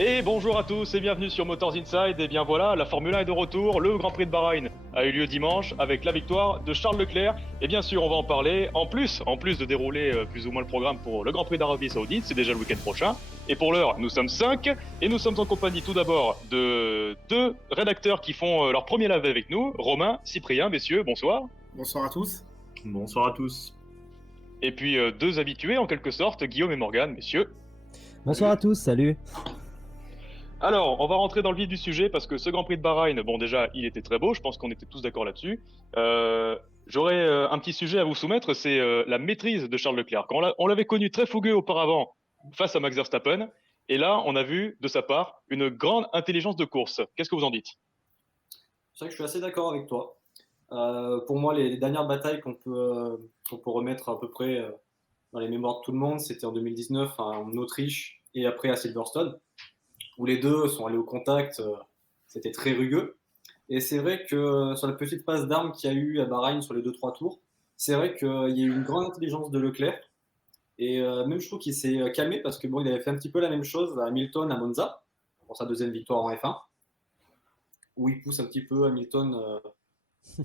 Et bonjour à tous et bienvenue sur Motors Inside. Et bien voilà, la Formule 1 est de retour. Le Grand Prix de Bahreïn a eu lieu dimanche avec la victoire de Charles Leclerc. Et bien sûr, on va en parler. En plus de dérouler plus ou moins le programme pour le Grand Prix d'Arabie Saoudite, c'est déjà le week-end prochain. Et pour l'heure, nous sommes 5 et nous sommes en compagnie tout d'abord de deux rédacteurs qui font leur premier live avec nous. Romain, Cyprien, messieurs, bonsoir. Bonsoir à tous. Bonsoir à tous. Et puis deux habitués en quelque sorte, Guillaume et Morgane, messieurs. Bonsoir à tous, salut. Alors, on va rentrer dans le vif du sujet parce que ce Grand Prix de Bahreïn, bon déjà, il était très beau, je pense qu'on était tous d'accord là-dessus. J'aurais un petit sujet à vous soumettre, c'est la maîtrise de Charles Leclerc. On l'avait connu très fougueux auparavant face à Max Verstappen, et là, on a vu de sa part une grande intelligence de course. Qu'est-ce que vous en dites? C'est vrai que je suis assez d'accord avec toi. Pour moi, les dernières batailles qu'on peut remettre à peu près dans les mémoires de tout le monde, c'était en 2019 en Autriche et après à Silverstone, où les deux sont allés au contact. C'était très rugueux. Et c'est vrai que sur la petite passe d'armes qu'il y a eu à Bahreïn sur les 2-3 tours, c'est vrai qu'il y a eu une grande intelligence de Leclerc. Et même je trouve qu'il s'est calmé parce que bon, il avait fait un petit peu la même chose à Hamilton à Monza pour sa deuxième victoire en F1, où il pousse un petit peu Hamilton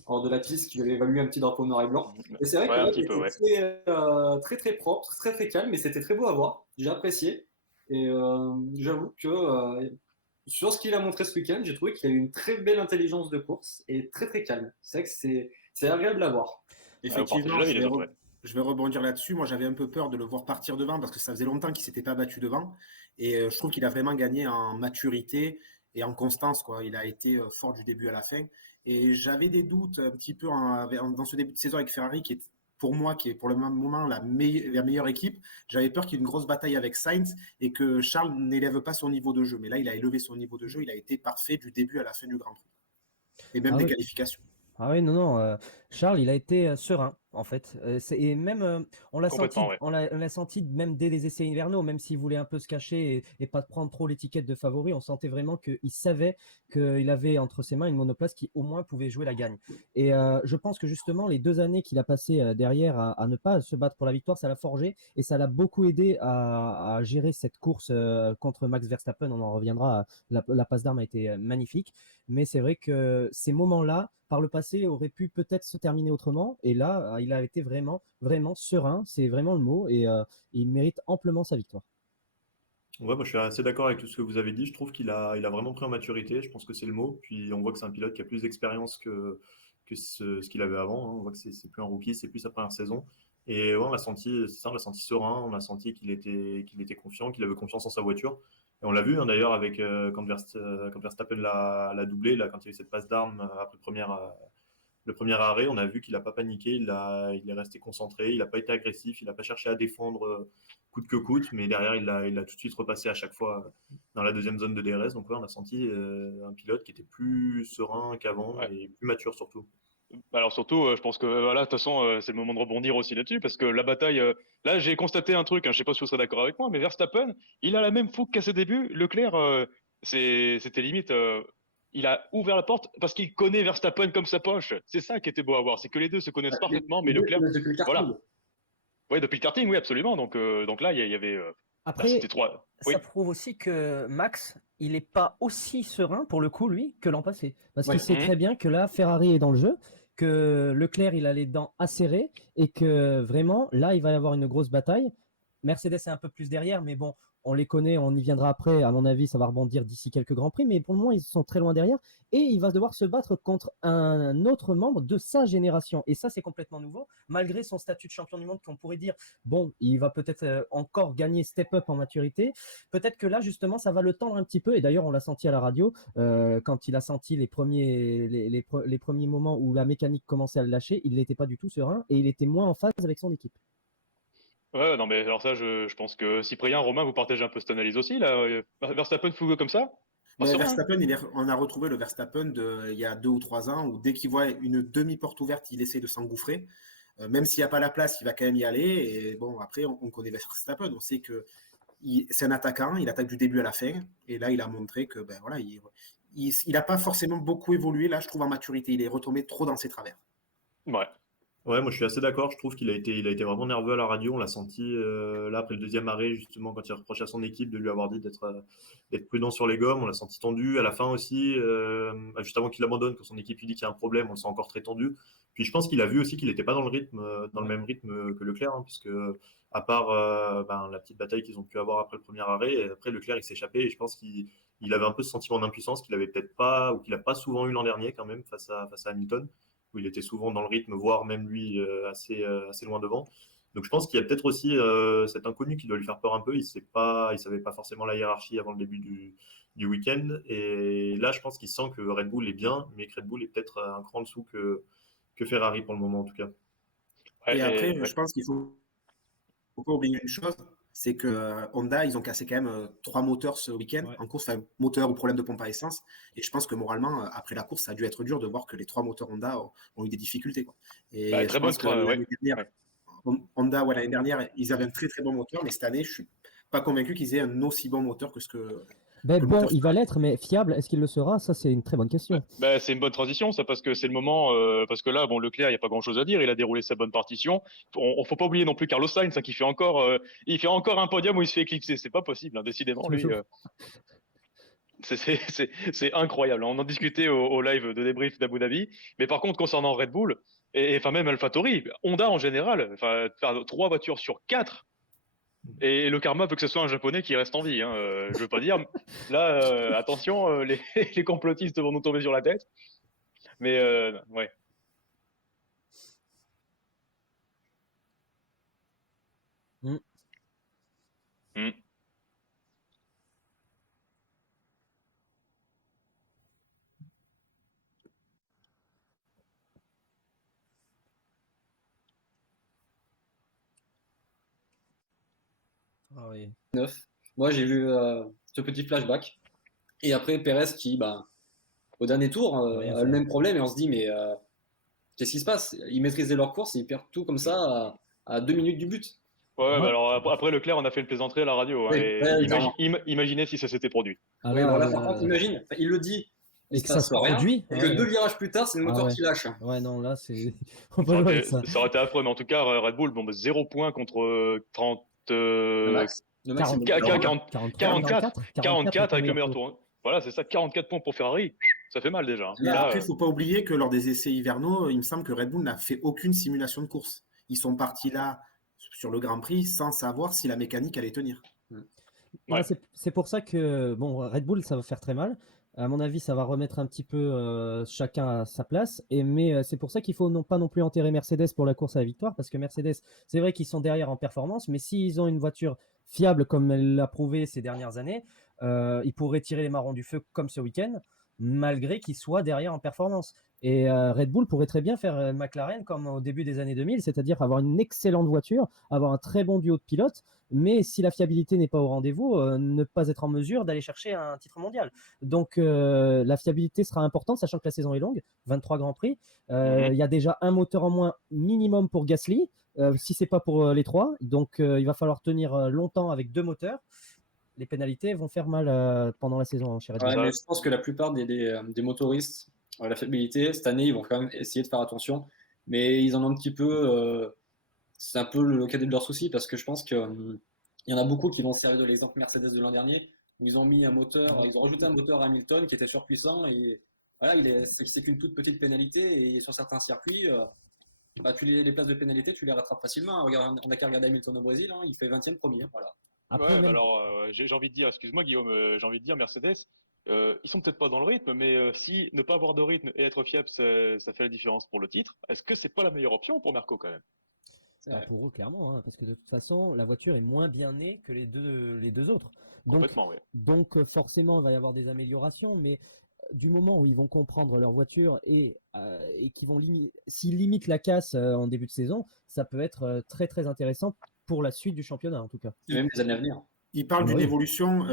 hors de la piste, qui lui avait valu un petit drapeau noir et blanc. Et c'est vrai Ouais, que un là, petit il peu, était ouais. très propre, très calme, mais c'était très beau à voir. J'ai apprécié. Et j'avoue que sur ce qu'il a montré ce week-end, j'ai trouvé qu'il a eu une très belle intelligence de course et très calme. C'est vrai que c'est agréable à voir. Vous partagez Effectivement, l'avis des autres, ouais. je vais rebondir là-dessus. Moi, j'avais un peu peur de le voir partir devant parce que ça faisait longtemps qu'il ne s'était pas battu devant. Et je trouve qu'il a vraiment gagné en maturité et en constance, quoi. Il a été fort du début à la fin. Et j'avais des doutes un petit peu dans ce début de saison avec Ferrari, qui est pour moi, qui est pour le moment la meilleure équipe. J'avais peur qu'il y ait une grosse bataille avec Sainz et que Charles n'élève pas son niveau de jeu. Mais là, il a élevé son niveau de jeu. Il a été parfait du début à la fin du Grand Prix. Et même Ah des oui, qualifications. ah oui, non, non. Charles, il a été serein, en fait. Et même, Complètement, ouais. on l'a senti même dès les essais hivernaux, même s'il voulait un peu se cacher et pas prendre trop l'étiquette de favori, on sentait vraiment qu'il savait qu'il avait entre ses mains une monoplace qui au moins pouvait jouer la gagne. Et je pense que justement, les 2 années qu'il a passées derrière à ne pas se battre pour la victoire, ça l'a forgé et ça l'a beaucoup aidé à gérer cette course contre Max Verstappen. On en reviendra. La passe d'armes a été magnifique. Mais c'est vrai que ces moments-là, par le passé, auraient pu peut-être se terminer autrement. Et là, il a été vraiment, vraiment serein. C'est vraiment le mot. Et il mérite amplement sa victoire. Ouais, moi je suis assez d'accord avec tout ce que vous avez dit. Je trouve qu'il a vraiment pris en maturité. Je pense que c'est le mot. Puis on voit que c'est un pilote qui a plus d'expérience que ce qu'il avait avant, hein. On voit que c'est plus un rookie, c'est plus sa première saison. Et ouais, on l'a senti, c'est ça, on l'a senti serein. On a senti qu'il était confiant, qu'il avait confiance en sa voiture. Et on l'a vu hein, d'ailleurs avec quand Verstappen l'a doublé, là, quand il y a eu cette passe d'armes après le premier arrêt, on a vu qu'il n'a pas paniqué, il est resté concentré, il n'a pas été agressif, il n'a pas cherché à défendre coûte que coûte, mais derrière, il a tout de suite repassé à chaque fois dans la deuxième zone de DRS. Donc, ouais, on a senti un pilote qui était plus serein qu'avant Ouais. et plus mature surtout. Alors surtout, je pense que voilà, de toute façon, c'est le moment de rebondir aussi là-dessus, parce que la bataille, là, j'ai constaté un truc, hein, je sais pas si vous serez d'accord avec moi, mais Verstappen, il a la même fougue qu'à ses débuts. Leclerc, c'était limite, il a ouvert la porte parce qu'il connaît Verstappen comme sa poche. C'est ça qui était beau à voir, c'est que les deux se connaissent parfaitement, mais Les deux Leclerc, connaissent depuis le karting. voilà, ouais, depuis le karting, oui, absolument. Donc là, il y avait, là, c'était Après, trois. ça Oui, prouve aussi que Max, il n'est pas aussi serein pour le coup, lui, que l'an passé. Parce qu'il Ouais. sait Mhm. très bien que là, Ferrari est dans le jeu, que Leclerc, il a les dents acérées et que vraiment, là, il va y avoir une grosse bataille. Mercedes est un peu plus derrière, mais bon, on les connaît, on y viendra après. À mon avis, ça va rebondir d'ici quelques grands prix, mais pour le moment, ils sont très loin derrière. Et il va devoir se battre contre un autre membre de sa génération. Et ça, c'est complètement nouveau. Malgré son statut de champion du monde, qu'on pourrait dire, bon, il va peut-être encore gagner step up en maturité. Peut-être que là, justement, ça va le tendre un petit peu. Et d'ailleurs, on l'a senti à la radio, quand il a senti les premiers moments où la mécanique commençait à le lâcher, il n'était pas du tout serein et il était moins en phase avec son équipe. Ouais, non, mais alors ça, je pense que Cyprien, Romain, vous partagez un peu cette analyse aussi, là. Verstappen fougueux comme ça? Pas Mais serein, hein. Verstappen, on a retrouvé le Verstappen il y a 2 ou 3 ans où dès qu'il voit une demi-porte ouverte, il essaie de s'engouffrer. Même s'il n'y a pas la place, il va quand même y aller. Et bon, après, on connaît Verstappen, on sait que c'est un attaquant, il attaque du début à la fin. Et là, il a montré que ben voilà, il n'a pas forcément beaucoup évolué. Là, je trouve en maturité, il est retombé trop dans ses travers. Ouais. Ouais, moi je suis assez d'accord. Je trouve qu'il a été vraiment nerveux à la radio. On l'a senti là après le deuxième arrêt, justement, quand il reprochait à son équipe de lui avoir dit d'être prudent sur les gommes. On l'a senti tendu. À la fin aussi, juste avant qu'il abandonne, quand son équipe lui dit qu'il y a un problème, on le sent encore très tendu. Puis je pense qu'il a vu aussi qu'il n'était pas dans le rythme, dans le même rythme que Leclerc, hein, puisque à part la petite bataille qu'ils ont pu avoir après le premier arrêt, et après Leclerc il s'est échappé et je pense qu'il avait un peu ce sentiment d'impuissance qu'il avait peut-être pas ou qu'il n'a pas souvent eu l'an dernier quand même face à Hamilton où il était souvent dans le rythme, voire même lui assez loin devant. Donc je pense qu'il y a peut-être aussi cet inconnu qui doit lui faire peur un peu. Il savait pas forcément la hiérarchie avant le début du week-end. Et là, je pense qu'il sent que Red Bull est bien, mais que Red Bull est peut-être un cran en dessous que Ferrari pour le moment en tout cas. Et après, ouais. je pense qu'il faut pas oublier une chose, c'est que Honda, ils ont cassé quand même 3 moteurs ce week-end Ouais. en course, enfin, moteur ou problème de pompe à essence. Et je pense que moralement, après la course, ça a dû être dur de voir que les 3 moteurs Honda ont eu des difficultés, quoi. Et Bah, je très bonne pense que ouais. l'année dernière, Ouais. Honda, ouais, l'année dernière, ils avaient un très très bon moteur, mais cette année, je suis pas convaincu qu'ils aient un aussi bon moteur Ben que le bon, moteur il va l'être, mais fiable, est-ce qu'il le sera? Ça, c'est une très bonne question. Bah, c'est une bonne transition, ça, parce que c'est le moment. Parce que là, bon, Leclerc, il n'y a pas grand-chose à dire. Il a déroulé sa bonne partition. Faut pas oublier non plus Carlos Sainz, hein, il fait encore un podium où il se fait éclipser. C'est pas possible, hein, décidément, lui. C'est incroyable. On en discutait au live de débrief d'Abu Dhabi. Mais par contre, concernant Red Bull, et enfin même AlphaTauri, Honda en général, enfin, faire 3 voitures sur 4, et le karma veut que ce soit un japonais qui reste en vie. Hein. Je veux pas dire. Là, attention, les complotistes vont nous tomber sur la tête. Mais ouais. Mm. Mm. Ah oui. 9. Moi, j'ai vu ce petit flashback. Et après, Perez qui, au dernier tour, Rien a le faire. même problème. Et on se dit, mais qu'est-ce qui se passe? Ils maîtrisaient leur course et ils perdent tout comme ça à 2 minutes du but. Ouais, bah Moi, alors après Leclerc, on a fait une plaisanterie à la radio. Hein, Oui, et ouais, clairement. imaginez si ça s'était produit. ah Oui, là, bon, là, par contre, imagine, enfin, il le dit, il et se que ça passe se rien. produit. Et que Ouais. 2 virages plus tard, c'est le Ah moteur ouais. qui lâche. Ouais, non, là, c'est. On peut Ça jouer aurait, avec été, ça. ça aurait été affreux, mais en tout cas, Red Bull, bon, 0 points contre 30, Le max. Le max, c'est 40, le meilleur. 44, 44 44 avec le meilleur tour. tour. Hein. Voilà, c'est ça, 44 points pour Ferrari. Ça fait mal déjà. Hein. Mais Là, après, il ne faut pas oublier que lors des essais hivernaux, il me semble que Red Bull n'a fait aucune simulation de course. Ils sont partis là sur le Grand Prix sans savoir si la mécanique allait tenir. Ouais, Ouais. c'est pour ça que bon, Red Bull, ça va faire très mal. À mon avis, ça va remettre un petit peu chacun à sa place. Mais c'est pour ça qu'il faut pas non plus enterrer Mercedes pour la course à la victoire, parce que Mercedes, c'est vrai qu'ils sont derrière en performance, mais s'ils ont une voiture fiable comme elle l'a prouvé ces dernières années, ils pourraient tirer les marrons du feu comme ce week-end, malgré qu'ils soient derrière en performance. Et Red Bull pourrait très bien faire McLaren comme au début des années 2000, c'est-à-dire avoir une excellente voiture, avoir un très bon duo de pilotes, mais si la fiabilité n'est pas au rendez-vous, ne pas être en mesure d'aller chercher un titre mondial. Donc la fiabilité sera importante, sachant que la saison est longue, 23 Grands Prix. Il y a déjà un moteur en moins minimum pour Gasly, si c'est pas pour les 3. Donc il va falloir tenir longtemps avec 2 moteurs. Les pénalités vont faire mal pendant la saison chez Red Bull. Ouais, mais je pense que la plupart des motoristes, la fiabilité, cette année, ils vont quand même essayer de faire attention. Mais ils en ont un petit peu. C'est un peu le cadet de leur souci parce que je pense qu'il y en a beaucoup qui vont se servir de l'exemple Mercedes de l'an dernier où ils ont mis un moteur, ils ont rajouté un moteur à Hamilton qui était surpuissant et voilà, c'est qu'une toute petite pénalité et sur certains circuits, les places de pénalité, tu les rattrapes facilement. Regarde, on n'a qu'à regarder Hamilton au Brésil, hein, il fait 20e premier. Voilà. Après, Ouais, même- bah alors, j'ai envie de dire, excuse-moi Guillaume, j'ai envie de dire Mercedes, ils sont peut-être pas dans le rythme, mais si ne pas avoir de rythme et être fiable, ça fait la différence pour le titre, est-ce que c'est pas la meilleure option pour Merco quand même? C'est Bah, vrai. pour eux, clairement, hein, parce que de toute façon, la voiture est moins bien née que les deux autres. Donc, Complètement, oui. forcément, il va y avoir des améliorations, mais du moment où ils vont comprendre leur voiture et qu'ils vont s'ils limitent la casse en début de saison, ça peut être très très intéressant pour la suite du championnat en tout cas. Et même les années à venir. Il parle Ah d'une oui. évolution,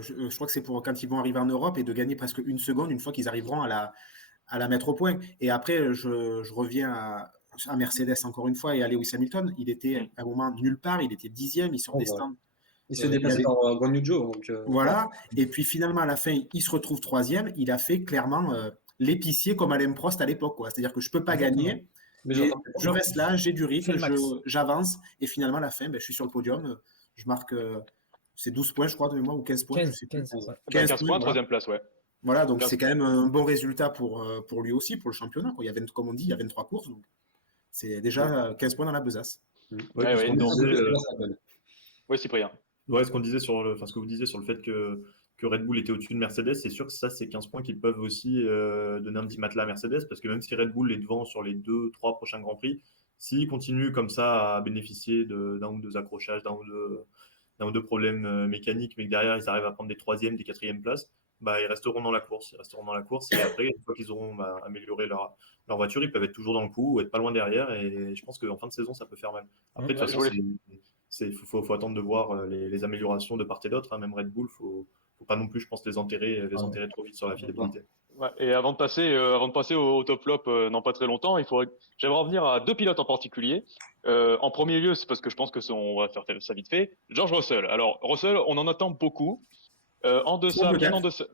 je crois que c'est pour quand ils vont arriver en Europe et de gagner presque 1 seconde une fois qu'ils arriveront à la mettre au point. Et après, je reviens à Mercedes encore une fois et à Lewis Hamilton. Il était à un moment nulle part, il était 10e, il sort des stands. Il se déplaçait par Guan Yu Zhou. Voilà. Et puis finalement, à la fin, il se retrouve 3e. Il a fait clairement l'épicier comme Alain Prost à l'époque. C'est-à-dire que je ne peux pas Exactement. gagner. Mais Et j'entends pas. je reste là, j'ai du rythme, C'est le max. j'avance, et finalement, à la fin, je suis sur le podium. Je marque, c'est 12 points, je crois, de mémoire, ou 15 points, je 15, sais plus. 15, ouais. 15 points, points, voilà. 3e place, ouais. Voilà, donc 15. c'est quand même un bon résultat pour lui aussi, pour le championnat, quoi. Comme on dit, il y a 23 courses, donc c'est déjà 15 points dans la besace. Ouais, Ouais, puis ce ouais, qu'on non, disait, Ouais, Cyprien. ouais, ce qu'on disait ce que vous disiez sur le fait que Red Bull était au-dessus de Mercedes, c'est sûr que ça, c'est 15 points qui peuvent aussi donner un petit matelas à Mercedes, parce que même si Red Bull est devant sur les 2-3 prochains Grands Prix, s'ils continuent comme ça à bénéficier d'un ou deux accrochages, d'un ou deux problèmes mécaniques, mais que derrière, ils arrivent à prendre des 3e, des 4e places, bah, ils resteront dans la course. Et après, une fois qu'ils auront amélioré leur voiture, ils peuvent être toujours dans le coup ou être pas loin derrière. Et je pense qu'en fin de saison, ça peut faire mal. Après, de toute Ouais, façon, je faut attendre de voir les améliorations de part et d'autre, hein. Même Red Bull, faut pas non plus, je pense, les enterrer trop vite sur la fiabilité. Ouais, et avant de passer au top flop, dans pas très longtemps, j'aimerais revenir à 2 pilotes en particulier. En premier lieu, c'est parce que je pense que on va faire ça vite fait. George Russell. Alors, Russell, on en attend beaucoup. En deçà, bien en deçà,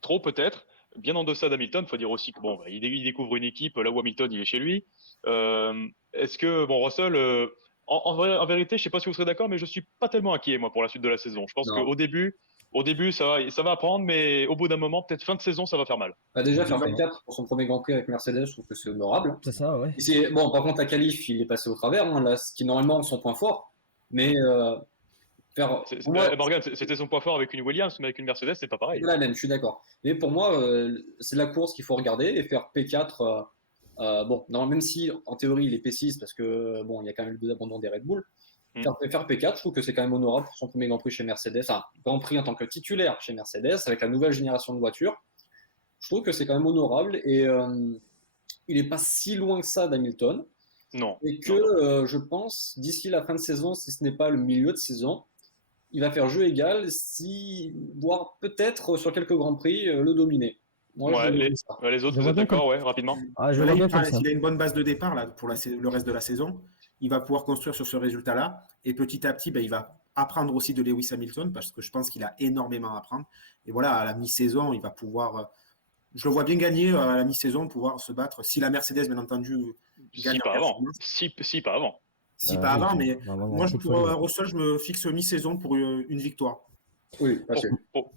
trop peut-être, bien en deçà d'Hamilton. Faut dire aussi que bon, il découvre une équipe là où Hamilton il est chez lui. Est-ce que bon, Russell, en vérité, je sais pas si vous serez d'accord, mais je suis pas tellement inquiet moi pour la suite de la saison. Je pense Non. qu'au début, ça va apprendre, mais au bout d'un moment, peut-être fin de saison, ça va faire mal. Bah, déjà, faire Exactement. P4 pour son premier Grand Prix avec Mercedes, je trouve que c'est honorable. C'est ça, ouais. Bon, par contre, la qualif, il est passé au travers, hein, là, ce qui est normalement son point fort. Mais pour moi, Morgan, c'était son point fort avec une Williams, mais avec une Mercedes, c'est pas pareil. c'est la même, je suis d'accord. Mais pour moi, c'est la course qu'il faut regarder et faire P4. Bon, non, même si en théorie il est P6 parce que bon, il y a quand même eu deux abandons des Red Bull. Faire P4, je trouve que c'est quand même honorable pour son premier Grand Prix chez Mercedes. Enfin, Grand Prix en tant que titulaire chez Mercedes avec la nouvelle génération de voitures. Je trouve que c'est quand même honorable et il n'est pas si loin que ça d'Hamilton. Non. Et que non. Je pense, d'ici la fin de saison, si ce n'est pas le milieu de saison, il va faire jeu égal, voire peut-être sur quelques Grands Prix le dominer. Moi, Ouais, je les dis ça. autres, Je vous vois êtes bien d'accord, ouais, rapidement. Ah, je Voilà, vois bien comme ça. s'il a une bonne base de départ là, pour le reste de la saison, il va pouvoir construire sur ce résultat-là. Et petit à petit, il va apprendre aussi de Lewis Hamilton parce que je pense qu'il a énormément à apprendre. Et voilà, à la mi-saison, il va pouvoir. Je le vois bien gagner à la mi-saison, pouvoir se battre. Si la Mercedes, bien entendu, gagne Si en pas avant. performance. Si pas avant. Si pas Oui, avant, mais on va avoir moi, un coup de pour folie. Russell, je me fixe mi-saison pour une victoire. Oui, parce que Pour-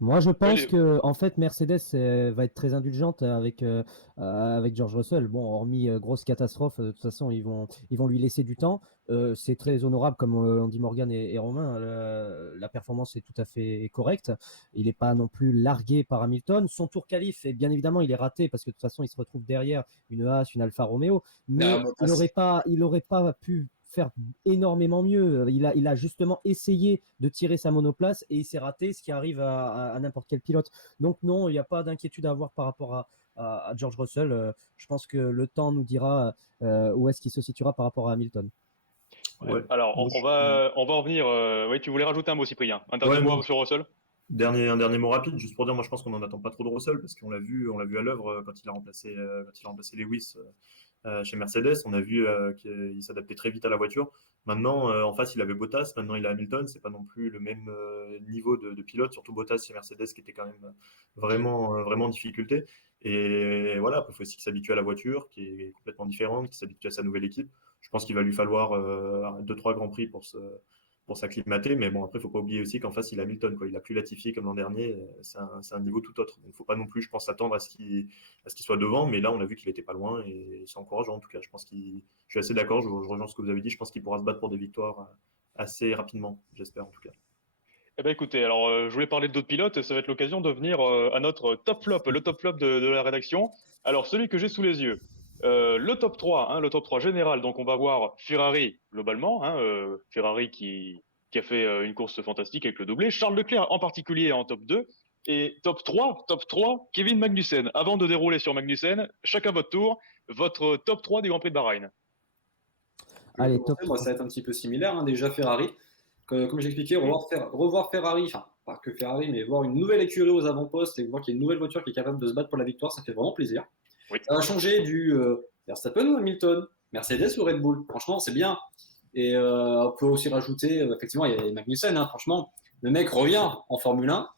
Moi, je pense Allez. que en fait, Mercedes va être très indulgente avec George Russell. Bon, hormis grosse catastrophe, de toute façon, ils vont lui laisser du temps. C'est très honorable, comme l'ont dit Morgan et Romain. La performance est tout à fait correcte. Il n'est pas non plus largué par Hamilton. Son tour qualif, et bien évidemment, il est raté parce que de toute façon, il se retrouve derrière une Haas, une Alfa Romeo. Mais il n'aurait pas pu faire énormément mieux. Il a justement essayé de tirer sa monoplace et il s'est raté, ce qui arrive à n'importe quel pilote. Donc non, il n'y a pas d'inquiétude à avoir par rapport à George Russell. Je pense que le temps nous dira où est-ce qu'il se situera par rapport à Hamilton. Ouais. Ouais. Alors, Moi, on va en venir. Oui, tu voulais rajouter un mot, Cyprien. Un dernier Ouais, mot non. sur Russell. Un dernier mot rapide, juste pour dire, moi je pense qu'on n'en attend pas trop de Russell parce qu'on l'a vu à l'œuvre quand il a remplacé Lewis chez Mercedes. On a vu qu'il s'adaptait très vite à la voiture. Maintenant, en face, il avait Bottas. Maintenant, il a Hamilton. C'est pas non plus le même niveau de pilote, surtout Bottas chez Mercedes qui était quand même vraiment en difficulté. Et voilà, après, il faut aussi qu'il s'habitue à la voiture qui est complètement différente, qu'il s'habitue à sa nouvelle équipe. Je pense qu'il va lui falloir 2-3 grands prix pour s'acclimater, mais bon, après, il ne faut pas oublier aussi qu'en face, il a Hamilton, quoi. Il a plus Latifi comme l'an dernier, c'est un niveau tout autre. Donc, il ne faut pas non plus, je pense, s'attendre à ce qu'il soit devant, mais là, on a vu qu'il n'était pas loin et c'est encourageant en tout cas. Je suis assez d'accord, je rejoins ce que vous avez dit, je pense qu'il pourra se battre pour des victoires assez rapidement, j'espère en tout cas. Eh ben écoutez, alors je voulais parler d'autres pilotes, et ça va être l'occasion de venir à notre top flop, le top flop de la rédaction. Alors celui que j'ai sous les yeux, le top 3, le top 3 général. Donc on va voir Ferrari globalement, Ferrari qui a fait une course fantastique avec le doublé, Charles Leclerc en particulier en top 2, et top 3, Kevin Magnussen. Avant de dérouler sur Magnussen, chacun votre tour, votre top 3 du Grand Prix de Bahreïn. Allez, top moi, 3. ça va être un petit peu similaire. Hein. Déjà, Ferrari, comme j'expliquais, revoir Ferrari, enfin, pas que Ferrari, mais voir une nouvelle écurie aux avant-postes et voir qu'il y a une nouvelle voiture qui est capable de se battre pour la victoire, ça fait vraiment plaisir. Oui. Ça va changer du Verstappen ou Hamilton, Mercedes ou Red Bull. Franchement, c'est bien. Et on peut aussi rajouter, effectivement, il y a Magnussen. Hein, franchement, le mec revient en Formule 1,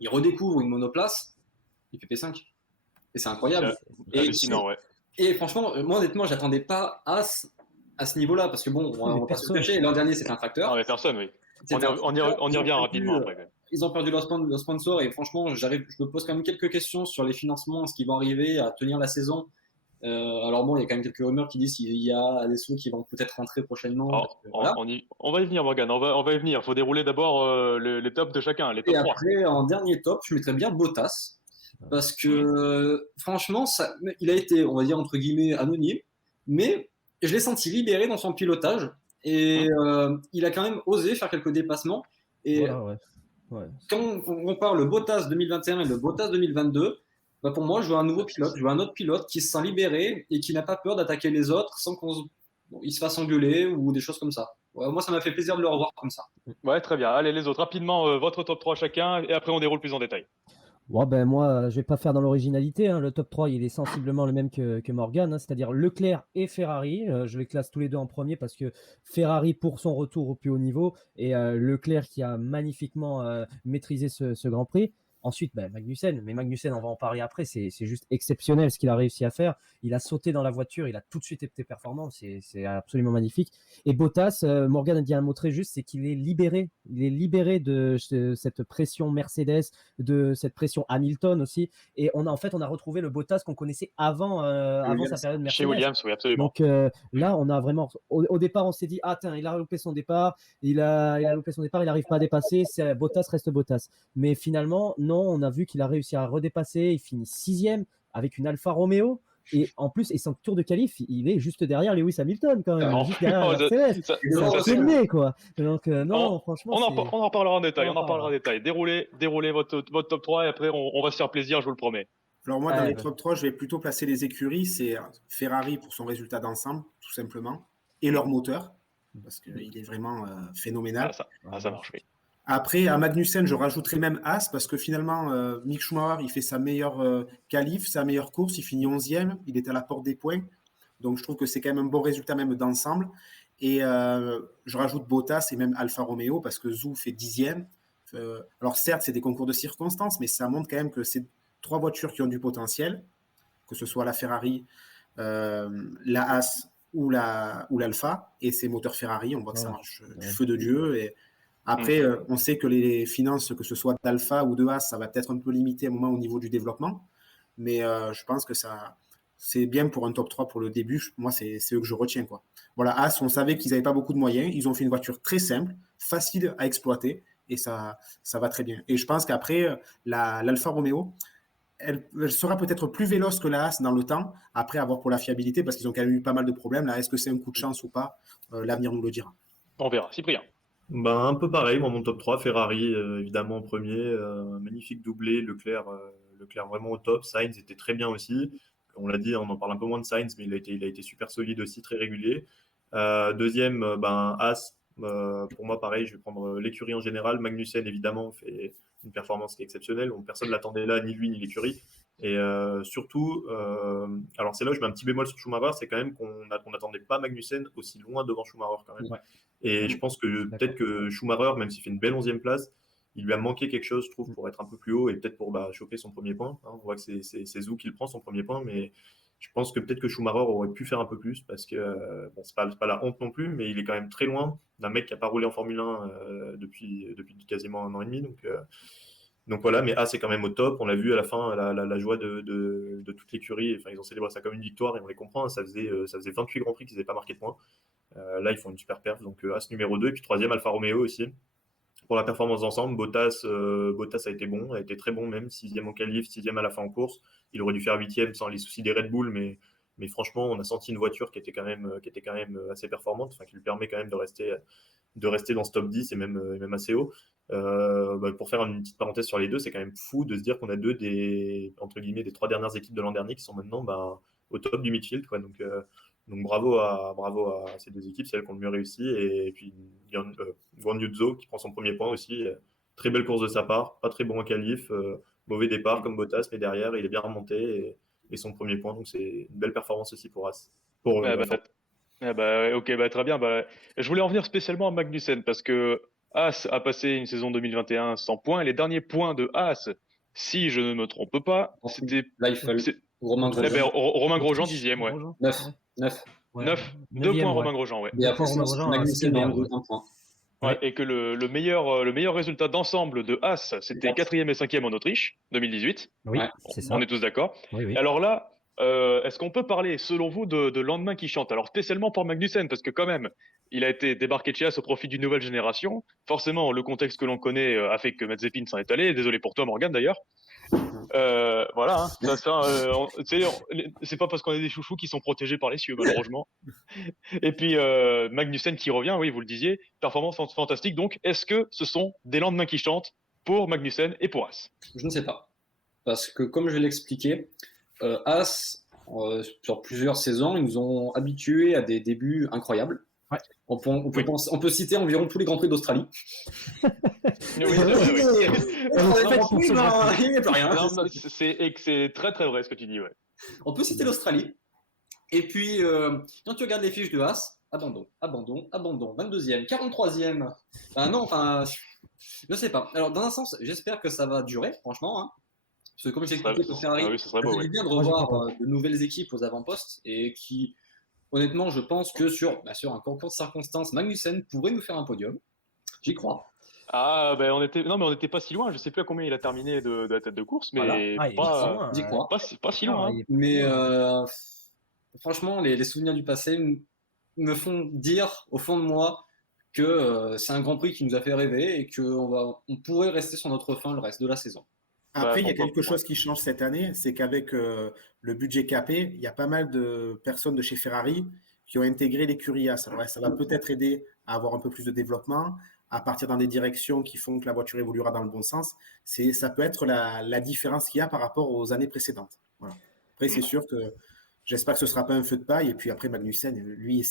il redécouvre une monoplace, il fait P5. Et c'est incroyable. Hallucinant, ouais. Et franchement, moi honnêtement, j'attendais pas As à ce niveau-là parce que bon, mais on va pas se personne. cacher. L'an dernier, c'était un Non, tracteur. mais personne, oui. C'était un On y tracteur. Ils ont revient perdu, rapidement après, quand même. ils ont perdu leur sponsor et franchement, je me pose quand même quelques questions sur les financements, ce qui va arriver à tenir la saison. Alors bon, il y a quand même quelques rumeurs qui disent qu'il y a des sous qui vont peut-être rentrer prochainement. Parce Alors, que, voilà. on va y venir, Morgan. On va y venir. Il faut dérouler d'abord les tops de chacun, les top Et 3. après, en dernier top, je mettrais bien Bottas. Parce que franchement, il a été, on va dire, entre guillemets, anonyme. Mais je l'ai senti libéré dans son pilotage. Et il a quand même osé faire quelques dépassements. Et Voilà, ouais. Ouais. quand on compare le Bottas 2021 et le Bottas 2022, bah pour moi, je veux un nouveau pilote. Je veux un autre pilote qui se sent libéré et qui n'a pas peur d'attaquer les autres sans qu'il se fasse engueuler ou des choses comme ça. Ouais, moi, ça m'a fait plaisir de le revoir comme ça. Ouais, très bien. Allez, les autres, rapidement, votre top 3 chacun, et après on déroule plus en détail. Bon, ben moi, je vais pas faire dans l'originalité, hein. Le top 3, il est sensiblement le même que Morgan, hein, c'est-à-dire Leclerc et Ferrari. Je les classe tous les deux en premier parce que Ferrari pour son retour au plus haut niveau et Leclerc qui a magnifiquement maîtrisé ce Grand Prix. Ensuite, ben, Magnussen. Mais Magnussen, on va en parler après. C'est juste exceptionnel ce qu'il a réussi à faire. Il a sauté dans la voiture, il a tout de suite été performant. C'est absolument magnifique. Et Bottas, Morgan a dit un mot très juste, c'est qu'il est libéré. Il est libéré de cette pression Mercedes, de cette pression Hamilton aussi. Et on a retrouvé le Bottas qu'on connaissait avant sa période Chez Mercedes. Williams, oui, absolument. Donc là, on a vraiment. Au départ, on s'est dit, ah, tiens, il a loupé son départ, il a loupé son départ, il n'arrive pas à dépasser. Bottas reste Bottas. Mais finalement, non, on a vu qu'il a réussi à redépasser. Il finit 6e avec une Alfa Romeo. Et en plus, et son tour de qualif, il est juste derrière Lewis Hamilton, quand même, Non. juste derrière Oh, Mercedes. ça, ça, C'est le nez, quoi. Donc, non, franchement, on en reparlera en détail. on en parlera. Déroulez votre top 3 et après on va se faire plaisir, je vous le promets. Alors moi, dans Ouais, les bah. top 3, je vais plutôt placer les écuries. C'est Ferrari pour son résultat d'ensemble, tout simplement, et leur moteur, parce qu'il est vraiment phénoménal. Ça marche, oui. Après, à Magnussen, je rajouterais même As, parce que finalement, Mick Schumacher, il fait sa meilleure qualif, sa meilleure course, il finit 11e, il est à la porte des points. Donc je trouve que c'est quand même un bon résultat même d'ensemble. Et je rajoute Bottas et même Alfa Romeo, parce que Zhou fait 10e. Alors certes, c'est des concours de circonstances, mais ça montre quand même que c'est 3 voitures qui ont du potentiel, que ce soit la Ferrari, la As ou l'Alfa, et ces moteurs Ferrari, on voit que ça marche du feu de Dieu. Et après, on sait que les finances, que ce soit d'Alpha ou de As, ça va peut-être un peu limiter à un moment au niveau du développement, mais je pense que c'est bien pour un top 3 pour le début. Moi, c'est eux que je retiens, quoi. Voilà, As, on savait qu'ils n'avaient pas beaucoup de moyens, ils ont fait une voiture très simple, facile à exploiter, et ça va très bien. Et je pense qu'après, l'Alfa Romeo, elle sera peut-être plus véloce que la As dans le temps, après avoir pour la fiabilité, parce qu'ils ont quand même eu pas mal de problèmes. Là, est-ce que c'est un coup de chance ou pas? L'avenir nous le dira. On verra. Cyprien. Ben, un peu pareil, moi, mon top 3, Ferrari évidemment en premier, magnifique doublé, Leclerc vraiment au top, Sainz était très bien aussi, on l'a dit, on en parle un peu moins de Sainz, mais il a été super solide aussi, très régulier. Deuxième, As, pour moi pareil, je vais prendre l'écurie en général, Magnussen évidemment fait une performance qui est exceptionnelle, personne ne l'attendait là, ni lui ni l'écurie. Et surtout, alors c'est là où je mets un petit bémol sur Schumacher, c'est quand même qu'on n'attendait pas Magnussen aussi loin devant Schumacher quand même. Ouais. Et je pense que peut-être que Schumacher, même s'il fait une belle 11e place, il lui a manqué quelque chose, je trouve, pour être un peu plus haut et peut-être pour choper son premier point. On voit que c'est Zhou qui le prend, son premier point, mais je pense que peut-être que Schumacher aurait pu faire un peu plus parce que, bon, c'est pas la honte non plus, mais il est quand même très loin d'un mec qui n'a pas roulé en Formule 1 depuis quasiment 1 an et demi. Donc voilà, mais c'est quand même au top. On l'a vu à la fin, la joie de toute l'écurie. Enfin, ils ont célébré ça comme une victoire et on les comprend. Ça faisait 28 Grands Prix qu'ils n'avaient pas marqué de points. Là, ils font une super perf. Donc As numéro 2 et puis 3e, Alfa Romeo aussi. Pour la performance d'ensemble, Bottas a été bon, a été très bon même. 6e en qualif, 6e à la fin en course. Il aurait dû faire 8e sans les soucis des Red Bull, mais franchement, on a senti une voiture qui était quand même assez performante, qui lui permet quand même de rester dans ce top 10 et même assez haut. Pour faire une petite parenthèse sur les deux, c'est quand même fou de se dire qu'on a deux des 3 dernières équipes de l'an dernier qui sont maintenant au top du midfield, quoi. Donc bravo à ces deux équipes, c'est elles qui ont le mieux réussi. Et puis Guan Yu Zhou qui prend son premier point aussi. Très belle course de sa part, pas très bon en qualif, mauvais départ comme Bottas, mais derrière il est bien remonté et son premier point. Donc c'est une belle performance aussi pour As. Ok, très bien. Je voulais en venir spécialement à Magnussen parce que As a passé une saison 2021 sans points. Et les derniers points de As, si je ne me trompe pas, c'était Romain Eh ben, Grosjean. Romain Grosjean, 10e, ouais. Grosjean. 9. 9. 9, 2 Neuvième, points ouais. Romain Grosjean, ouais. Et après, Romain c'est Grosjean, Magnussen Spielberg, en ouais. 1 point. Ouais, et que le meilleur résultat d'ensemble de Haas, c'était 4e et 5e en Autriche, 2018. Oui, Ouais. c'est ça. On est tous d'accord. Oui, oui. Et alors là, est-ce qu'on peut parler, selon vous, de lendemain qui chante? Alors spécialement pour Magnussen, parce que quand même, il a été débarqué de chez Haas au profit d'une nouvelle génération. Forcément, le contexte que l'on connaît a fait que Mazepin s'en est allé. Désolé pour toi, Morgan, d'ailleurs. Voilà, hein, tu sais, c'est pas parce qu'on est des chouchous qui sont protégés par les cieux, malheureusement. Et puis Magnussen qui revient, oui, vous le disiez, performance fantastique. Donc, est-ce que ce sont des lendemains qui chantent pour Magnussen et pour Haas? Je ne sais pas. Parce que, comme je l'ai expliqué, Haas, sur plusieurs saisons, ils nous ont habitués à des débuts incroyables. Ouais. On Oui. peut citer environ tous les Grands Prix d'Australie. Oui, c'est vrai, oui. Il n'y a plus rien. Non, non, c'est très très vrai ce que tu dis, ouais. On peut citer l'Australie. Et puis, quand tu regardes les fiches de Haas, abandon, 22e, 43e. Non, enfin, je ne sais pas. Alors, dans un sens, j'espère que ça va durer, franchement. Hein. Parce que, comme j'ai expliqué pour Ferrari, Ah oui, ce serait beau, c'est oui. bien de Moi, j'y revoir crois pas. de nouvelles équipes aux avant-postes et qui, honnêtement, je pense que sur un concours de circonstances, Magnussen pourrait nous faire un podium. J'y crois. Ah, ben on n'était pas si loin. Je sais plus à combien il a terminé de la tête de course, mais Voilà. Ah, il est pas si pas, loin. J'y crois. pas si loin. Ah, Hein. il est- Mais franchement, les souvenirs du passé me font dire au fond de moi que c'est un Grand Prix qui nous a fait rêver et qu'on pourrait rester sur notre fin le reste de la saison. Après, il y a pourquoi quelque pas. chose qui change cette année, c'est qu'avec le budget capé, il y a pas mal de personnes de chez Ferrari qui ont intégré l'écurie As. Alors, ouais, ça va peut-être aider à avoir un peu plus de développement, à partir dans des directions qui font que la voiture évoluera dans le bon sens. Ça peut être la différence qu'il y a par rapport aux années précédentes. Voilà. Après, c'est sûr que j'espère que ce ne sera pas un feu de paille. Et puis après, Magnussen, lui,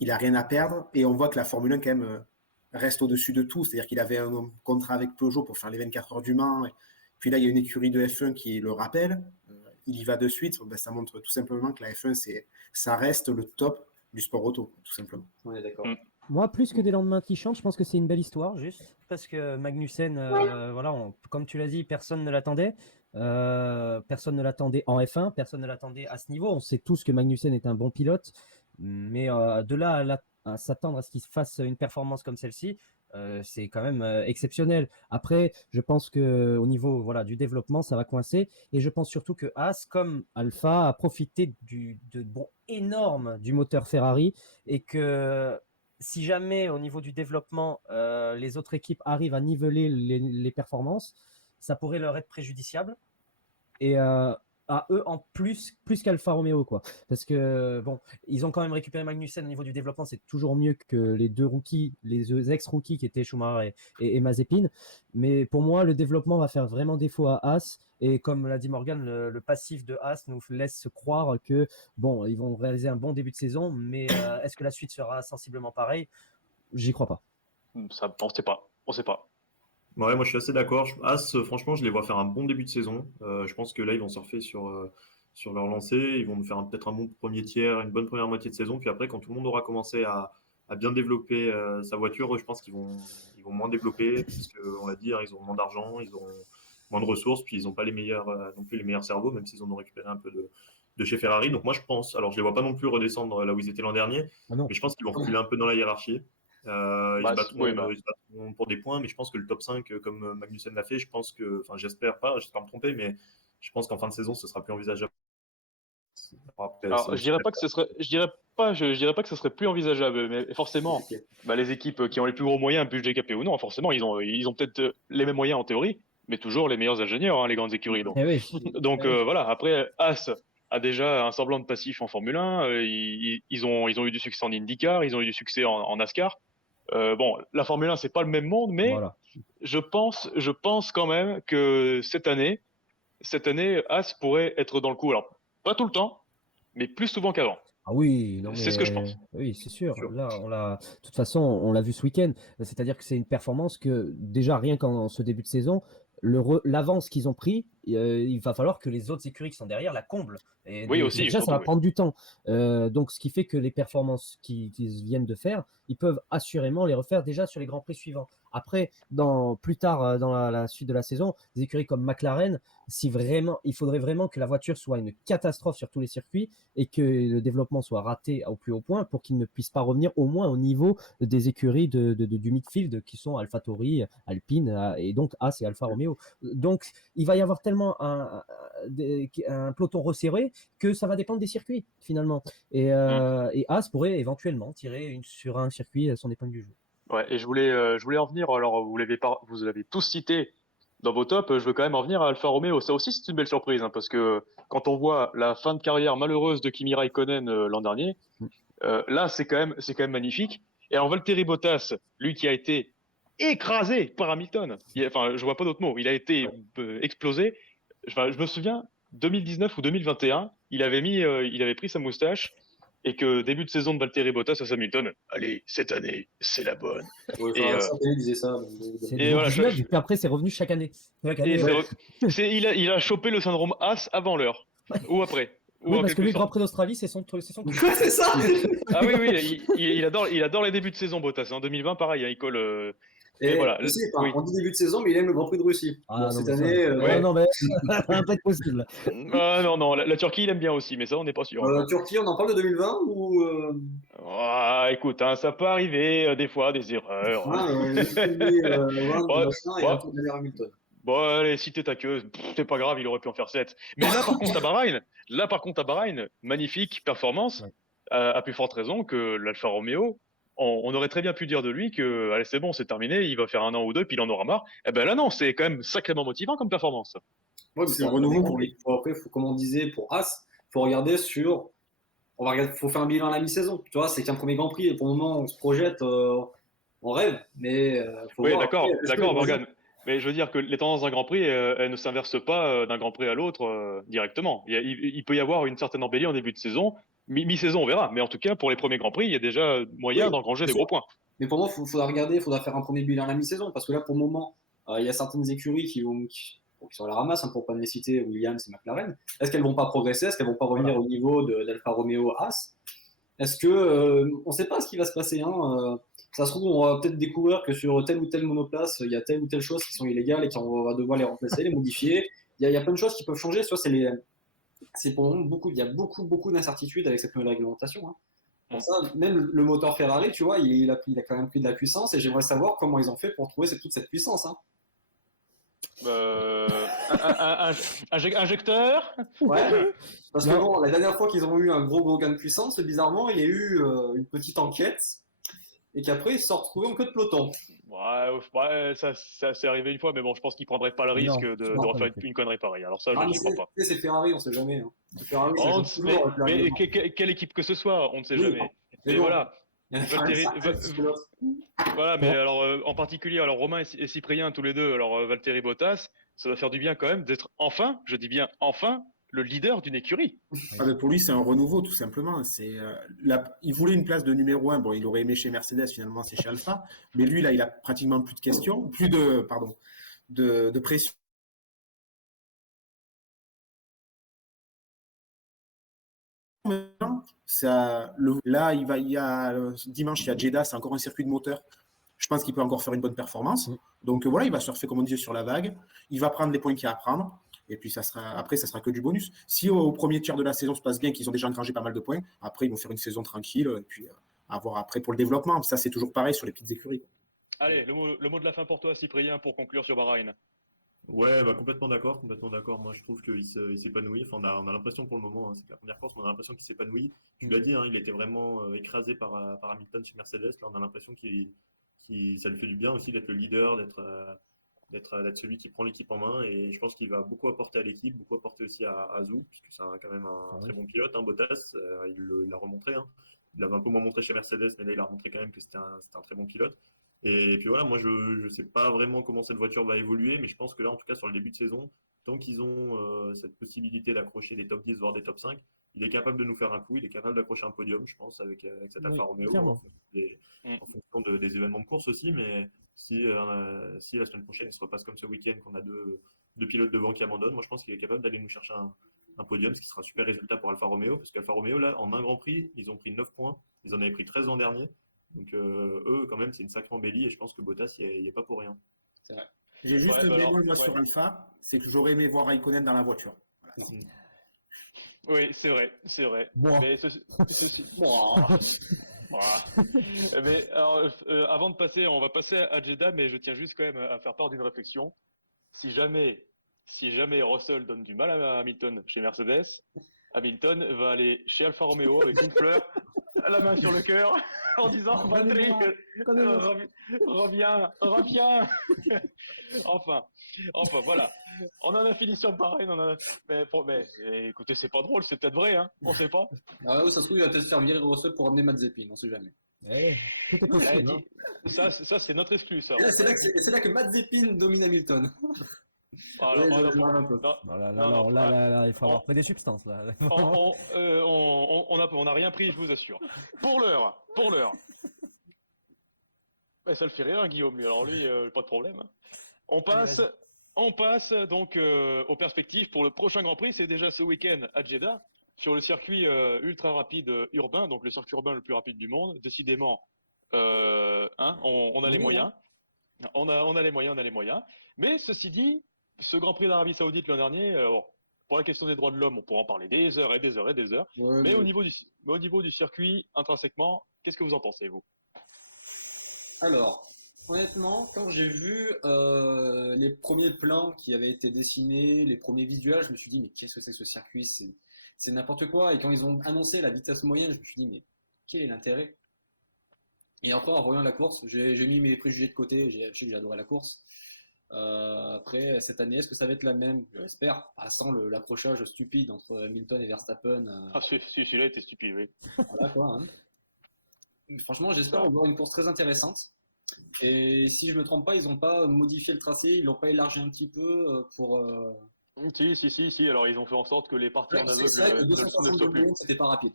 il n'a rien à perdre. Et on voit que la Formule 1, quand même, reste au-dessus de tout. C'est-à-dire qu'il avait un contrat avec Peugeot pour faire les 24 heures du Mans. Puis là, il y a une écurie de F1 qui le rappelle. Il y va de suite. Ben, ça montre tout simplement que la F1, ça reste le top du sport auto, tout simplement. On est d'accord. Moi, plus que des lendemains qui chantent, je pense que c'est une belle histoire, juste parce que Magnussen, voilà, comme tu l'as dit, personne ne l'attendait. Personne ne l'attendait en F1, personne ne l'attendait à ce niveau. On sait tous que Magnussen est un bon pilote, mais de là à s'attendre à ce qu'il fasse une performance comme celle-ci, c'est quand même exceptionnel. Après, je pense que au niveau du développement, ça va coincer, et je pense surtout que Haas, comme Alpha, a profité de bons énorme du moteur Ferrari, et que si jamais au niveau du développement, les autres équipes arrivent à niveler les performances, ça pourrait leur être préjudiciable. Et à eux en plus qu'Alfa Romeo, quoi. Parce que bon, ils ont quand même récupéré Magnussen au niveau du développement, c'est toujours mieux que les deux rookies, les ex-rookies qui étaient Schumacher et Mazepin. Mais pour moi, le développement va faire vraiment défaut à Haas. Et comme l'a dit Morgan, le passif de Haas nous laisse croire que bon, ils vont réaliser un bon début de saison, mais est-ce que la suite sera sensiblement pareille? J'y crois pas. Ça, on sait pas. Ouais, moi je suis assez d'accord. As, franchement, je les vois faire un bon début de saison. Je pense que là, ils vont surfer sur leur lancée. Ils vont nous faire peut-être un bon premier tiers, une bonne première moitié de saison. Puis après, quand tout le monde aura commencé à bien développer sa voiture, je pense qu'ils vont moins développer. Parce qu'on l'a dit, hein, ils ont moins d'argent, ils ont moins de ressources. Puis ils n'ont pas les meilleurs, non plus les meilleurs cerveaux, même s'ils en ont récupéré un peu de chez Ferrari. Donc moi, je pense, alors je les vois pas non plus redescendre là où ils étaient l'an dernier, Ah non. mais je pense qu'ils vont reculer un peu dans la hiérarchie. Ils se battront, oui, ils se battront pour des points, mais je pense que le top 5, comme Magnussen l'a fait, j'espère me tromper, mais je pense qu'en fin de saison, ce sera plus envisageable. Après, Alors, je dirais pas que ce serait plus envisageable, mais forcément, les équipes qui ont les plus gros moyens, budget capé ou non, forcément, ils ont peut-être les mêmes moyens en théorie, mais toujours les meilleurs ingénieurs, hein, les grandes écuries. Donc, Eh oui. voilà. Après, As a déjà un semblant de passif en Formule 1. Ils ont eu du succès en IndyCar, ils ont eu du succès en NASCAR. Bon, la Formule 1, c'est pas le même monde, mais Voilà. je pense quand même que cette année, As pourrait être dans le coup. Alors, pas tout le temps, mais plus souvent qu'avant. Ah oui, non C'est ce que je pense. Oui, c'est sûr. Là, de toute façon, on l'a vu ce week-end. C'est-à-dire que c'est une performance que déjà rien qu'en ce début de saison, l'avance qu'ils ont pris, il va falloir que les autres écuries qui sont derrière la comblent. Et Oui, aussi, déjà, ça surtout, va oui. prendre du temps. Donc, ce qui fait que les performances qu'ils viennent de faire, ils peuvent assurément les refaire déjà sur les Grands Prix suivants. Après, plus tard dans la suite de la saison, des écuries comme McLaren, si vraiment, il faudrait vraiment que la voiture soit une catastrophe sur tous les circuits et que le développement soit raté au plus haut point pour qu'ils ne puissent pas revenir au moins au niveau des écuries du midfield qui sont AlphaTauri, Alpine et donc As et Alfa Romeo. Donc, il va y avoir tellement un peloton resserré que ça va dépendre des circuits finalement. Et As pourrait éventuellement tirer sur un circuit son épingle du jeu. Ouais, et je voulais en venir, alors vous l'avez tous cité dans vos tops, je veux quand même en venir à Alfa Romeo. Ça aussi, c'est une belle surprise, hein, parce que quand on voit la fin de carrière malheureuse de Kimi Raikkonen l'an dernier, là, c'est quand même magnifique. Et alors, Valtteri Bottas, lui qui a été écrasé par Hamilton, enfin, je vois pas d'autre mot, il a été explosé. Enfin, je me souviens, 2019 ou 2021, il avait pris sa moustache et que début de saison de Valtteri Bottas à Hamilton, allez, cette année, c'est la bonne. Ouais, Et, ça, il disait ça. C'est Et voilà, 2019, et puis après, c'est revenu chaque année. et il a chopé le syndrome As avant l'heure, ou après. Ou Oui, en parce que quelque lui, le Grand sorte. Prix d'Australie, c'est son truc. Ouais, c'est ça. Ah oui, oui, il adore les débuts de saison, Bottas. En 2020, pareil, hein, il colle. Mais Et voilà, aussi, oui. on dit début de saison, mais il aime le Grand Prix de Russie. Ah, Bon, non, cette mais ça, année, Ouais. non, mais ça va pas être possible. Non, la Turquie, il aime bien aussi, mais ça, on n'est pas sûr. encore. Turquie, on en parle de 2020 ou Ah, écoute, hein, ça peut arriver des fois, des erreurs. Hein. Ouais, machin, et ouais. un tour de Hamilton. Bon, allez, si t'es ta queue, c'est pas grave, il aurait pu en faire 7. Mais là, par contre, à Bahreïn, magnifique performance, Ouais. à plus forte raison que l'Alfa Romeo. On aurait très bien pu dire de lui que, allez, c'est bon, c'est terminé, il va faire un an ou deux, puis il en aura marre. Eh ben là, non, c'est quand même sacrément motivant comme performance. Ouais, mais C'est un renouveau pour lui. Après, comme on disait pour As, faut regarder sur. Faut faire un bilan à la mi-saison. Tu vois, c'est qu'un premier Grand Prix et pour le moment, on se projette, on rêve, mais faut Oui, voir. d'accord, Après, est-ce que d'accord, les voisins- Morgane. Mais je veux dire que les tendances d'un Grand Prix, elles ne s'inversent pas d'un Grand Prix à l'autre directement. Il peut y avoir une certaine embellie en début de saison. Mi-saison, on verra. Mais en tout cas, pour les premiers Grands Prix, il y a déjà moyen Oui, d'engranger bien des sûr. gros points. Mais pour moi, il faudra regarder, il faudra faire un premier bilan à la mi-saison, parce que là, pour le moment, il y a certaines écuries qui sont à la ramasse, hein, pour ne pas les citer, Williams et McLaren. Est-ce qu'elles vont pas progresser? Est-ce qu'elles vont pas revenir au niveau d'Alfa Romeo As? Est-ce que on ne sait pas ce qui va se passer, hein, ça se trouve, on va peut-être découvrir que sur telle ou telle monoplace, il y a telle ou telle chose qui sont illégales et qu'on va devoir les remplacer, les modifier. Il y a plein de choses qui peuvent changer. Soit c'est pour le moment il y a beaucoup d'incertitudes avec cette nouvelle réglementation. Hein. Pour ça, même le moteur Ferrari, tu vois, il a quand même pris de la puissance et j'aimerais savoir comment ils ont fait pour trouver toute cette puissance. Hein. Injecteur. Ouais. Parce que bon, la dernière fois qu'ils ont eu un gros gain de puissance, bizarrement, il y a eu une petite enquête et qu'après ils se sont retrouvés en queue de peloton. Ouais, ça c'est arrivé une fois, mais bon, je pense qu'ils prendraient pas le risque de refaire une connerie pareille. Alors ça, je n'y crois pas. C'est Ferrari, on sait jamais. Hein. Ferrari, ça joue toujours avec la Mais règlement. quelle équipe que ce soit, on ne sait jamais. Mais Mais bon, voilà. il y en a quand même certains qui l'autre. Voilà, mais alors en particulier, alors Romain et Cyprien tous les deux, alors Valtteri Bottas, ça va faire du bien quand même d'être enfin, je dis bien enfin, le leader d'une écurie. Ah, mais pour lui, c'est un renouveau, tout simplement. Il voulait une place de numéro 1. Bon, il aurait aimé chez Mercedes, finalement, c'est chez Alpha. Mais lui, là, il a pratiquement plus de questions, de pression. Dimanche, il y a Jeddah, c'est encore un circuit de moteur. Je pense qu'il peut encore faire une bonne performance. Donc voilà, il va surfer, comme on disait, sur la vague. Il va prendre les points qu'il y a à prendre. Et puis après, ça sera que du bonus. Si au premier tiers de la saison se passe bien, qu'ils ont déjà engrangé pas mal de points, après, ils vont faire une saison tranquille. Et puis, à voir après pour le développement. Ça, c'est toujours pareil sur les petites écuries. Allez, le mot de la fin pour toi, Cyprien, pour conclure sur Bahreïn. Ouais, complètement d'accord, complètement d'accord. Moi, je trouve qu'il s'épanouit. Enfin, on a l'impression pour le moment, hein, c'est la première course, mais on a l'impression qu'il s'épanouit. Tu l'as dit, hein, il était vraiment écrasé par Hamilton chez Mercedes. Là, on a l'impression ça lui fait du bien aussi d'être le leader, d'être celui qui prend l'équipe en main. Et je pense qu'il va beaucoup apporter à l'équipe, beaucoup apporter aussi à Zhou, puisque c'est quand même un très bon pilote, hein, Bottas. Il l'a remontré. Hein. Il l'avait un peu moins montré chez Mercedes, mais là, il a remontré quand même que c'était un très bon pilote. Et puis voilà, moi je ne sais pas vraiment comment cette voiture va évoluer, mais je pense que là, en tout cas sur le début de saison, tant qu'ils ont cette possibilité d'accrocher des top 10, voire des top 5, il est capable de nous faire un coup, il est capable d'accrocher un podium, je pense, avec cette Alfa Romeo, en fonction des événements de course aussi. Mais Si la semaine prochaine il se repasse comme ce week-end, qu'on a deux pilotes devant qui abandonnent, moi je pense qu'il est capable d'aller nous chercher un podium, ce qui sera un super résultat pour Alfa Romeo, parce qu'Alfa Romeo, là, en un Grand Prix, ils ont pris 9 points, ils en avaient pris 13 l'an dernier. Donc eux, quand même, c'est une sacrée embellie, et je pense que Bottas, il n'y est pas pour rien. C'est vrai. J'ai juste Ouais, le bah alors, bémol, moi, ouais. sur Alpha, c'est que j'aurais aimé voir Raikkonen dans la voiture. Voilà. Oui, c'est vrai. Bon. Mais ceci... Voilà. Mais alors, avant de passer, on va passer à Jeddah, mais je tiens juste quand même à faire part d'une réflexion. Si jamais Russell donne du mal à Hamilton chez Mercedes, Hamilton va aller chez Alfa Romeo avec une fleur, la main sur le cœur, en disant Patrick, reviens. enfin, voilà. On en a fini sur Bahreïn, mais écoutez, c'est pas drôle, c'est peut-être vrai, hein, on sait pas. Ah ouais, ça se trouve, il va peut-être faire virer Russell pour amener Mazepin, on sait jamais. Ouais, tout est Elle a possible. hein. dit- Ça c'est notre exclu, ça. Et là, c'est là que Mazepin domine Hamilton. Alors, Ouais, non, je vois un peu. non, Non, là, Non, là, il faut avoir on- pris des substances. Là. on a rien pris, je vous assure. Pour l'heure. Ça le fait rire, hein, Guillaume, lui. Alors lui, pas de problème. On passe donc aux perspectives pour le prochain Grand Prix. C'est déjà ce week-end à Jeddah, sur le circuit ultra rapide urbain, donc le circuit urbain le plus rapide du monde. Décidément, on a les moyens. On a les moyens. Mais ceci dit, ce Grand Prix d'Arabie Saoudite l'an dernier, pour la question des droits de l'homme, on pourra en parler des heures et des heures et des heures. Ouais, Mais au niveau du circuit, intrinsèquement, qu'est-ce que vous en pensez, vous? Alors, honnêtement, quand j'ai vu les premiers plans qui avaient été dessinés, les premiers visuels, je me suis dit, mais qu'est-ce que c'est que ce circuit? C'est n'importe quoi. Et quand ils ont annoncé la vitesse moyenne, je me suis dit, mais quel est l'intérêt? Et encore, en voyant la course, j'ai mis mes préjugés de côté, j'ai adoré la course. Après, cette année, est-ce que ça va être la même? J'espère, sans l'accrochage stupide entre Hamilton et Verstappen. Ah, celui-là était stupide, oui. Voilà, quoi, hein. Franchement, j'espère avoir une course très intéressante. Et si je me trompe pas, ils n'ont pas modifié le tracé, ils l'ont pas élargi un petit peu pour. Si. Alors, ils ont fait en sorte que les parties en aveugle C'est vrai que ne le 260 soient plus. km, c'était pas rapide.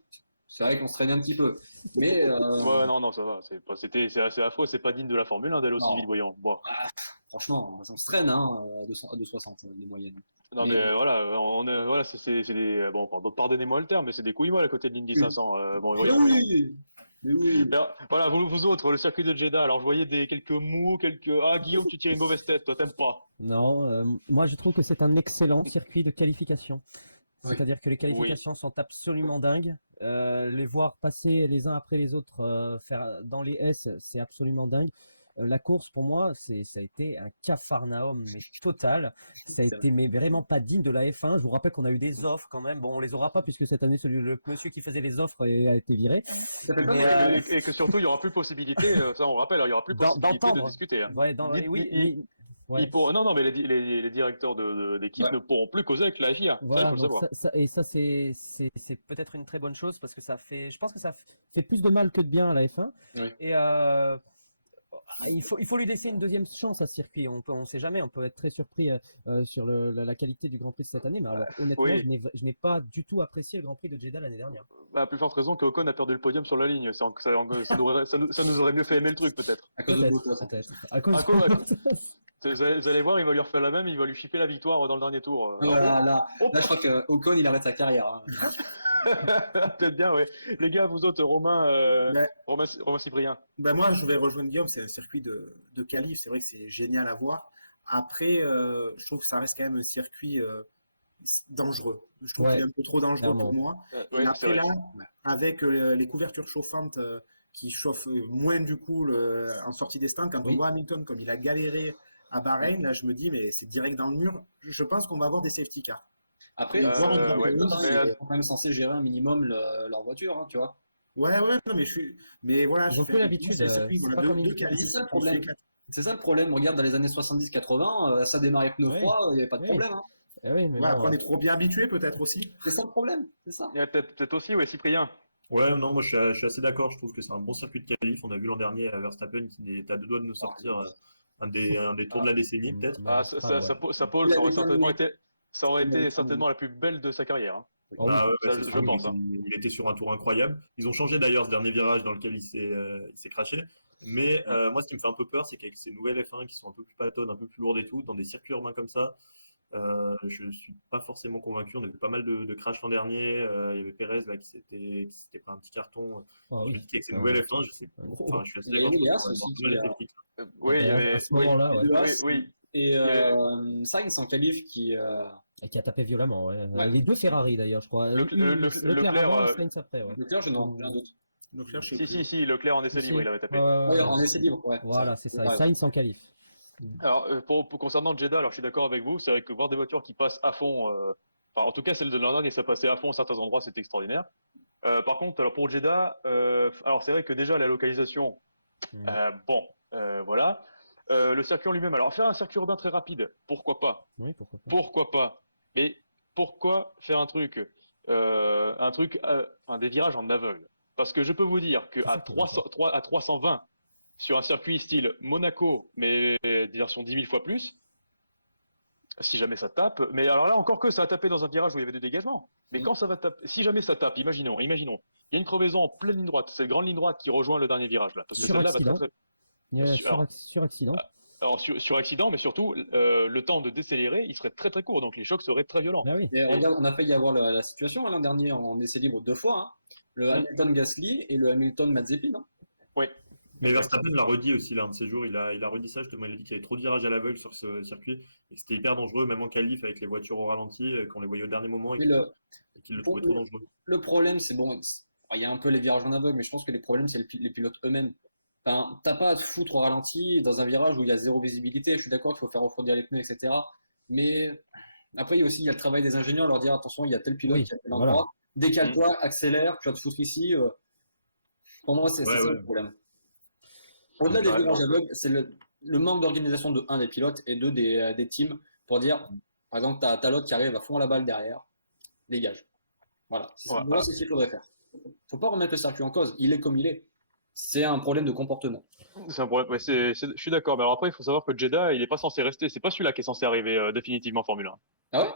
C'est vrai qu'on se traînait un petit peu. Mais Ouais, non, ça va. C'est assez affreux. C'est pas digne de la Formule 1 d'aller aussi Non. vite, voyons. Bon. franchement, on se traîne hein, à 260 les moyennes. Non, Mais- mais voilà, voilà, c'est des. Bon, pardonnez-moi le terme, mais c'est des couilles molles à côté de l'Indy 500. Bon, Mais voyons. oui, mais oui. Alors, voilà, vous autres, le circuit de Jeddah. Alors, je voyais quelques mous, Ah, Guillaume, tu tires une mauvaise tête, toi, t'aimes pas. Non, moi je trouve que c'est un excellent circuit de qualification. Oui. C'est-à-dire que les qualifications sont absolument dingues. Les voir passer les uns après les autres, faire dans les S, c'est absolument dingue. La course, pour moi, ça a été un capharnaüm, mais total. Ça a été mais vraiment pas digne de la F1. Je vous rappelle qu'on a eu des offres quand même. Bon, on les aura pas puisque cette année, le monsieur qui faisait les offres a été viré. Ça fait pas Mais, mal. Et que surtout, il y aura plus possibilité, ça on rappelle, il y aura plus possibilité de d'entendre. discuter. Hein. Ouais, ouais. Non, mais les directeurs d'équipe Ouais. ne pourront plus causer avec la FIA. Voilà, Ça, il faut le donc savoir. c'est peut-être une très bonne chose parce que je pense que ça fait plus de mal que de bien à la F1. Oui. Et il faut lui laisser une deuxième chance à ce circuit. On sait jamais, on peut être très surpris sur la qualité du Grand Prix de cette année. Mais alors, honnêtement, Oui. je n'ai pas du tout apprécié le Grand Prix de Jeddah l'année dernière. À plus forte raison qu'Ocon a perdu le podium sur la ligne. Ça nous aurait mieux fait aimer le truc, peut-être. À cause de Bottas. Peut-être. À cause À cause- Vous allez voir, il va lui refaire la même, il va lui chipper la victoire dans le dernier tour. Là, Oh, je crois que Ocon il arrête sa carrière. Hein. peut-être bien, ouais. Les gars, vous autres, Ouais. Romain Cyprien. Ben moi, je vais rejoindre Guillaume, c'est un circuit de qualif, c'est vrai que c'est génial à voir. Après, je trouve que ça reste quand même un circuit dangereux. Je trouve Ouais, qu'il est un peu trop dangereux clairement. pour moi. Ouais, Et c'est après, vrai. là, avec les couvertures chauffantes qui chauffent moins du coup en sortie des stands, quand on Oui. voit Hamilton comme il a galéré à Bahreïn, là, je me dis, mais c'est direct dans le mur. Je pense qu'on va avoir des safety cars. Après, Ouais, ils sont quand même censés gérer un minimum leur voiture, hein, tu vois. Ouais, non, mais voilà, Ils ont je plus fais l'habitude, c'est un circuit, c'est voilà, pas comme deux une- qualifs, c'est ça le on se problème. éclate. C'est ça le problème. Regarde, dans les années 70-80, ça démarrait pneus Ouais. froids, il n'y avait pas de Oui. problème. Hein. Eh oui, mais Ouais, bon, après, on est trop bien habitué peut-être aussi. C'est ça le problème. C'est ça. Il y a peut-être aussi, ouais, Cyprien. Ouais, non, moi je suis assez d'accord. Je trouve que c'est un bon circuit de qualif. On a vu l'an dernier à Verstappen qui est à deux doigts de nous sortir un des tours de la décennie, peut-être. Ah, Ah, ouais. sa pole, Il ça avait aurait été terminé. certainement la plus belle de sa carrière. Hein. Oh oui. Ah ouais, Ça, c'est je sûr, pense, hein. il était sur un tour incroyable. Ils ont changé d'ailleurs ce dernier virage dans lequel il s'est craché. Mais moi, ce qui me fait un peu peur, c'est qu'avec ces nouvelles F1 qui sont un peu plus patonnes, un peu plus lourdes et tout, dans des circuits urbains comme ça, je ne suis pas forcément convaincu. On a vu pas mal de crash l'an dernier. Il y avait Perez là, qui s'était pris un petit carton. Ah Je me oui. dis qu'avec ces nouvelles F1, je sais, enfin, je suis assez Il y a d'accord. Elias Je pense aussi qu'on va avoir pas mal qui, d'effectifs. Oui, il y avait. À ce moment-là, ouais. de Oui, Haas, oui. et Ce qui est- Sainz en qualif qui. Et qui a tapé violemment, ouais. Ouais. Les deux Ferrari d'ailleurs, je crois. Leclerc Leclerc, avant et Sainz après, ouais. Leclerc, je n'en j'ai un doute. Leclerc, je sais Si, plus. si, si, Leclerc en essai Si, libre, si. il avait tapé. Ouais, en essai libre, ouais. Voilà, c'est ça. Et Ouais. Sainz en qualif. Alors, concernant Jeddah, alors je suis d'accord avec vous, c'est vrai que voir des voitures qui passent à fond, enfin, en tout cas celle de l'an dernier, ça passait à fond à certains endroits, c'était extraordinaire. Par contre, alors pour Jeddah, alors c'est vrai que déjà la localisation, Mm. bon, voilà. Le circuit en lui-même, alors faire un circuit urbain très rapide, pourquoi pas? Oui, pourquoi pas. Pourquoi pas? Mais pourquoi faire un truc, enfin, des virages en aveugle? Parce que je peux vous dire C'est qu'à ça qui est dangereux. à 320 sur un circuit style Monaco, mais des versions 10 000 fois plus, si jamais ça tape, mais alors là encore que ça a tapé dans un virage où il y avait des dégagements. Mais quand ça va taper, si jamais ça tape, imaginons, il y a une crevaison en pleine ligne droite, cette grande ligne droite qui rejoint le dernier virage là, parce que Sur celle-là va très accident. très. Il y a Sur- alors, sur accident. alors, sur accident, mais surtout le temps de décélérer, il serait très très court, donc les chocs seraient très violents. Ah oui. Et regarde, on a failli avoir la situation l'an dernier en essai libre 2 fois. Hein. Le Hamilton Gasly et le Hamilton Mazepin. Hein. Oui. Mais Verstappen l'a redit aussi là, un de ces jours. Il a redit ça justement. Il a dit qu'il y avait trop de virages à l'aveugle sur ce circuit et que c'était hyper dangereux, même en qualif avec les voitures au ralenti, qu'on les voyait au dernier moment et Mais le, qu'il le pour- trouvait trop dangereux. le problème, c'est bon, il y a un peu les virages en aveugle, mais je pense que les problèmes, c'est les pilotes eux-mêmes. Enfin, t'as pas à te foutre au ralenti dans un virage où il y a zéro visibilité. Je suis d'accord qu'il faut faire refroidir les pneus, etc. Mais après, il y a le travail des ingénieurs, leur dire attention, il y a tel pilote Oui, qui a tel voilà. endroit, décale-toi, accélère, tu vas te foutre ici. Pour moi, c'est Ouais, ça ouais. le problème. Au-delà des Ouais, virages bon. aveugles, c'est le manque d'organisation de un des pilotes et deux des teams pour dire, par exemple, t'as l'autre qui arrive à fond la balle derrière, dégage. Voilà, Ouais, moi, c'est ce qu'il faudrait faire. Faut pas remettre le circuit en cause, il est comme il est. C'est un problème de comportement. C'est un problème. Ouais, je suis d'accord. Mais alors après, il faut savoir que Jeddah, il n'est pas censé rester. C'est pas celui-là qui est censé arriver définitivement en Formule 1. Ah ouais?